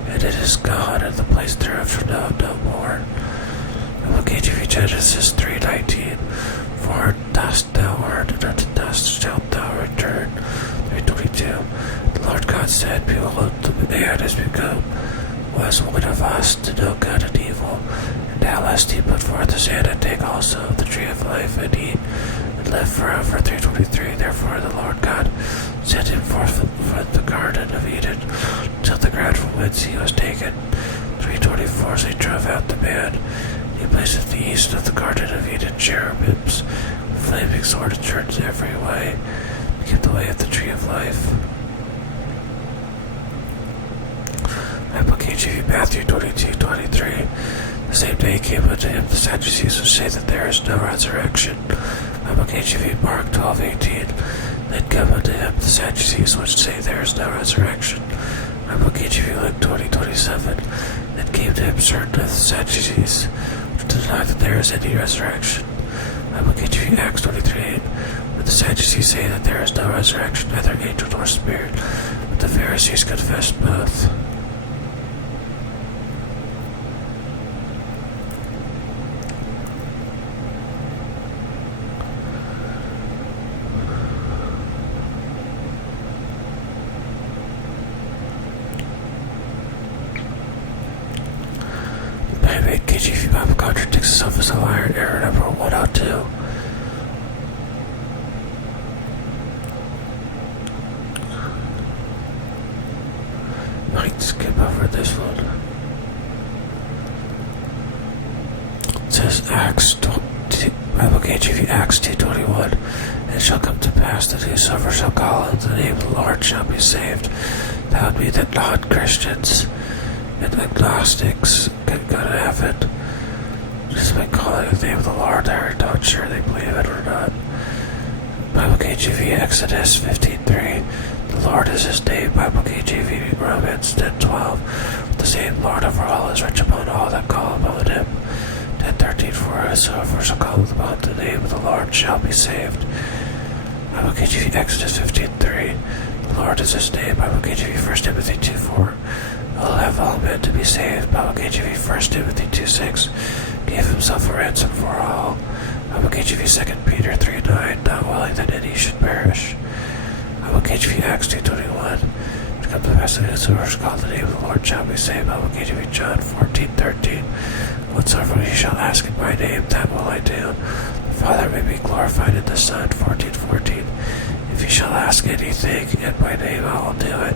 and it is gone, and the place thereof shall know no more. Bible KJV Genesis 3:19. For dust thou art, and unto dust shalt thou return. 3:22. The Lord God said, Behold, the man is become was one of us to know good and evil. And now lest he put forth his hand and take also of the tree of life and eat, and live forever. 3:23. Therefore the Lord God sent him forth from the garden of Eden, till the ground from whence he was taken. 3:24. So he drove out the man. He placed at the east of the garden of Eden cherubims, with flaming swords turned every way, to keep the way of the tree of life. Bible KJV Matthew 22:23. The same day came unto him the Sadducees, which say that there is no resurrection. Bible KJV Mark 12:18. Then come unto him the Sadducees, which say there is no resurrection. Bible KJV Luke 20:27. Then came to him certain of the Sadducees, which deny that there is any resurrection. Bible KJV Acts 23:8. But the Sadducees say that there is no resurrection, neither angel nor spirit, but the Pharisees confessed both. KJV Bible contradicts itself as a liar. Error number 102. Might skip over this one. It says Bible KJV Acts 2:21. And it shall come to pass that whosoever shall call on the name of the Lord shall be saved. That would mean that non-Christians and agnostics can go to heaven just by calling the name of the Lord. They're not sure they believe it or not. Bible KJV Exodus 15:3. The Lord is his name. Bible KJV Romans 10:12. The same Lord over all is rich upon all that call upon him. 10:13. For whosoever shall call upon the name of the Lord shall be saved. Bible KJV Exodus 15:3. The Lord is his name. Bible KJV 1 Timothy 2:4. Will have all men to be saved. Bible KJV 1 Timothy 2:6. Gave himself a ransom for all. Bible KJV 2 Peter 3:9. Not willing that any should perish. Bible KJV Acts 2:21. To come to pass that whosoever shall call the name of the Lord shall be saved. Bible KJV John 14:13. Whatsoever ye shall ask in my name, that will I do. The Father may be glorified in the Son. 14:14. If ye shall ask anything in my name, I will do it.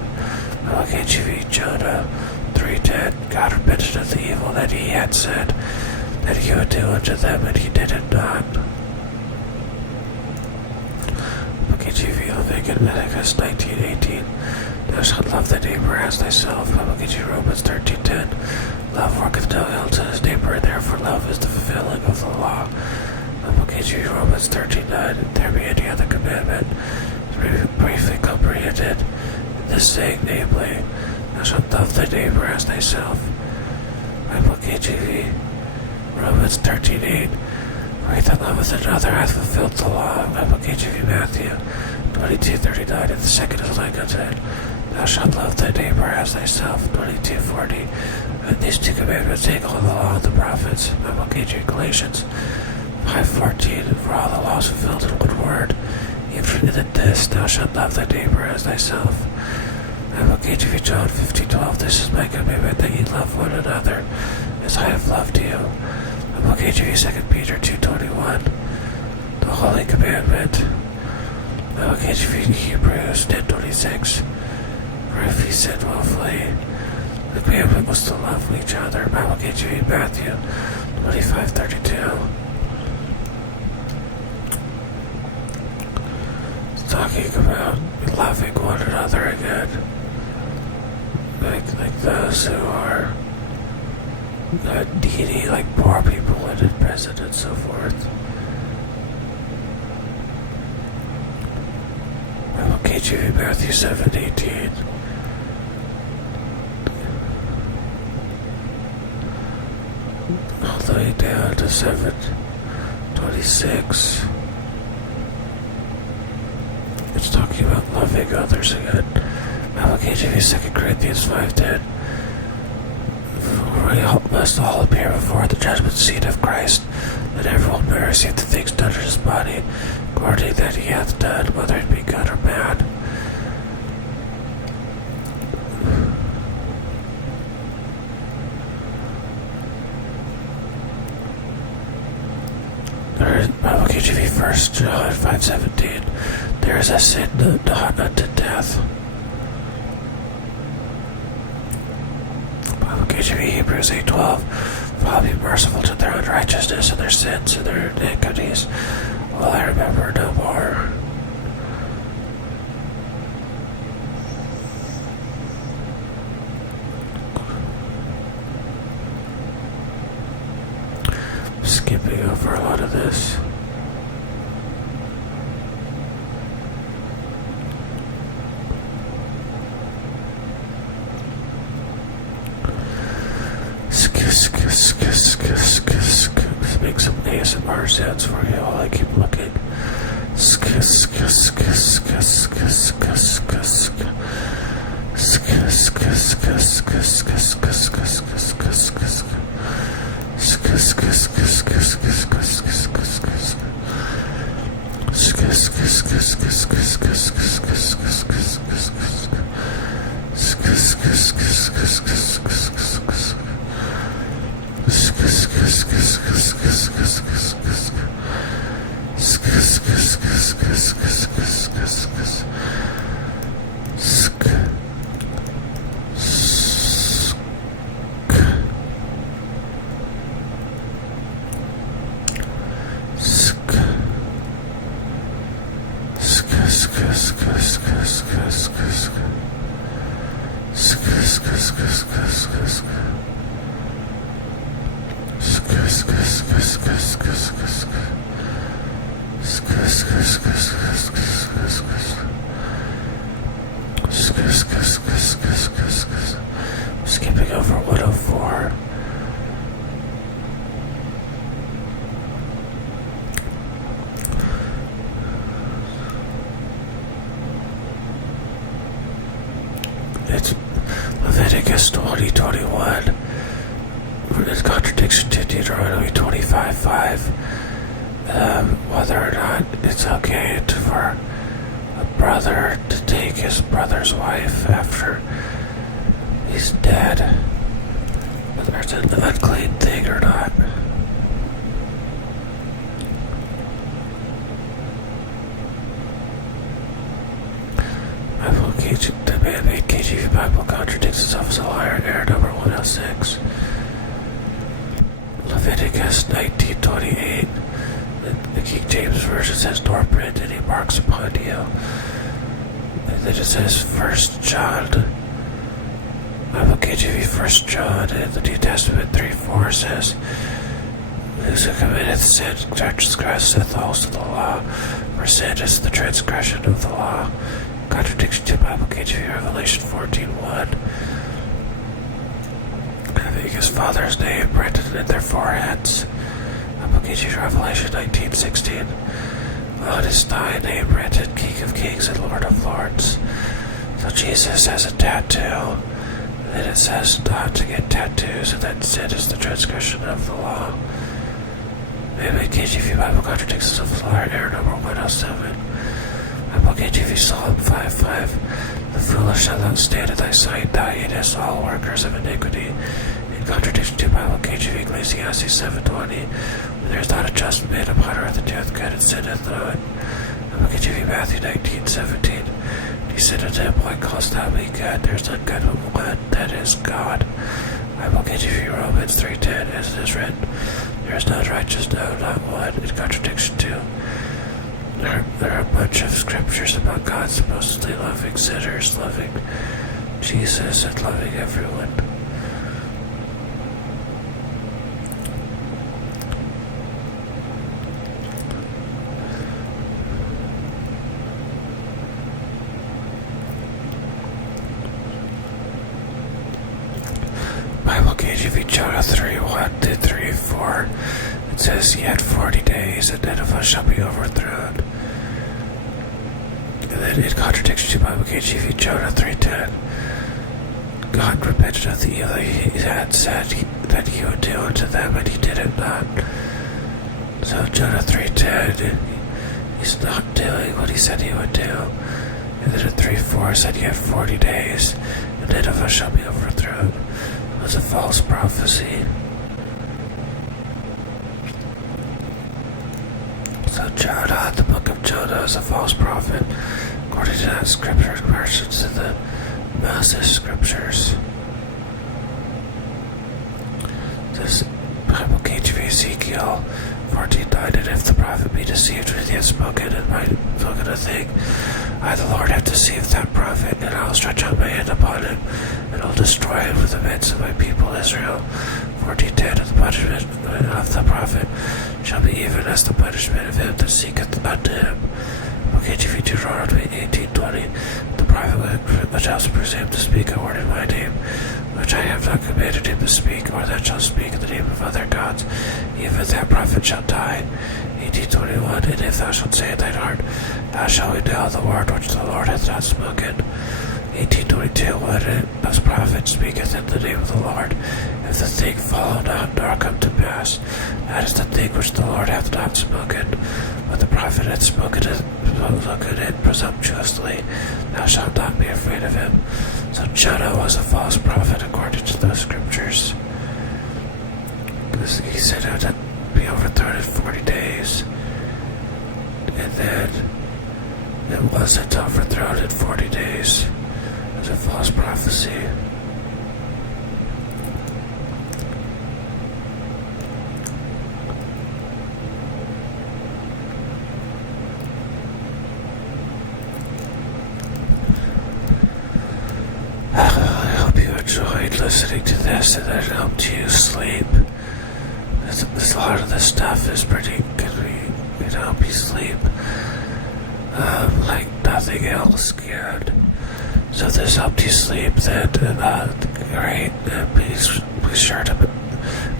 Bible KJV Jonah 3:10. God repented of the evil that he had said that he would do unto them, and he did it not. Bible KJV Leviticus 19:18. Thou shalt love thy neighbor as thyself. Bible KJV Romans 13:10. Love worketh no ill to his neighbor, and therefore love is the fulfilling of the law. KJV Romans 13:9. If there be any other commandment, briefly comprehended in this saying, namely, thou shalt love thy neighbor as thyself. Bible KJV Romans 13:8. For he that loveth another hath fulfilled the law. Bible KJV Matthew 22:39. And the second is like unto it, thou shalt love thy neighbor as thyself. 22:40. And these two commandments take all the law and the prophets. Bible KJV Galatians 5:14. For all the laws fulfilled in one word, even in this, thou shalt love thy neighbor as thyself. Bible KJV John 15:12. This is my commandment, that ye love one another as I have loved you. Bible KJV 2 Peter 2:21. The holy commandment. Bible KJV Hebrews 10:26. For if ye sin willfully, the commandment was to love each other. Bible KJV Matthew 25:32. It's talking about loving one another again. Like those who are needy, like poor people and in prison and so forth. Bible KJV Matthew 7:18. All the way down to 7:26. It's talking about loving others again. Bible KJV 2 Corinthians 5:10. For we must all appear before the judgment seat of Christ, that everyone may receive the things done in his body, according that he hath done, whether it be good or bad. Bible KJV 1 John 5:17. There is a sin not unto death. Bible KJV Hebrews 8:12. For I'll be merciful to their unrighteousness and their sins and their iniquities will I remember no more. Skipping over a lot of this. Let's make some ASMR sounds for you while I keep looking. Skipping over 104. It's Leviticus 20:21. It's contradiction to Deuteronomy 25:5. Whether or not it's okay for a brother to take his brother's wife after he's dead, whether it's an unclean thing or not. The man-made KJV Bible contradicts itself as a liar. Error number 106. Leviticus 19:28. The King James Version says, nor print any marks upon you. And then it says 1 John Bible KJV 1 John in the New Testament 3:4 says, "Whoso committeth sin transgresseth also the law, for sin is the transgression of the law." Contradiction to Bible KJV Revelation 14:1. Having his father's name printed in their foreheads. Bible KJV Revelation 19:16. On his thigh name written, King of Kings and Lord of Lords. So Jesus has a tattoo. And then it says not to get tattoos, and then sin is the transgression of the law. Maybe KJV Bible contradictions of the law, error number 107. Bible KJV Psalm 5:5. The foolish shall not stand in thy sight, thou hatest all workers of iniquity. In contradiction to Bible KJV Ecclesiastes 7:20. When there is not a just man upon earth that doeth good and sinneth not. Bible KJV Matthew 19:17. He said unto him, Why callest thou me good? There is none good but one, that is God. Bible KJV Romans 3:10. As it is written, there is none righteous, no, not one. In contradiction to there are a bunch of scriptures about God supposedly loving sinners, loving Jesus, and loving everyone. Bible KJV Jonah 3:1-3:4. It says, Yet 40 days, and Nineveh shall be overthrown. And then in contradiction to Bible KJV Jonah 3:10, God repented of the evil he had said that he would do unto them, and he did it not. So Jonah 3:10, he's not doing what he said he would do. And then in 3:4 said, Yet 40 days, and Nineveh shall be overthrown. It was a false prophecy. So Jonah, the book of Jonah, is a false prophet, according to that scripture in comparison to the Moses scriptures. This Bible KJV Ezekiel 14:9, and if the prophet be deceived when he has spoken and might spoken a thing, I the Lord have deceived that prophet, and I will stretch out my hand upon him, and will destroy him with the midst of my people Israel. 14:10, and the punishment of the prophet shall be even as the punishment of him that seeketh unto him. KJV Deuteronomy 18:20, the prophet which shall presume to speak a word in my name, which I have not commanded him to speak, or that shall speak in the name of other gods, even that prophet shall die. 18:21, and if thou shalt say in thine heart, thou shalt renounce the word which the Lord hath not spoken. 18:22, when this prophet speaketh in the name of the Lord, if the thing follow not nor come to pass, that is the thing which the Lord hath not spoken. But the prophet hath spoken it presumptuously, thou shalt not be afraid of him. So Jonah was a false prophet according to those scriptures. Because he said it would be overthrown in 40 days. And then it wasn't overthrown in 40 days. It was a false prophecy. I hope you enjoyed listening to this and that it helped you sleep. A lot of this stuff is pretty good. It help you sleep. Like nothing else can. So if this helped you sleep, then great. Please sure to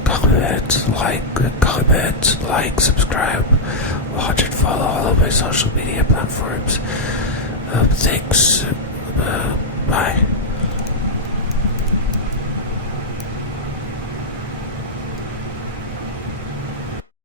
comment, like, subscribe, watch and follow all of my social media platforms. Thanks. Bye.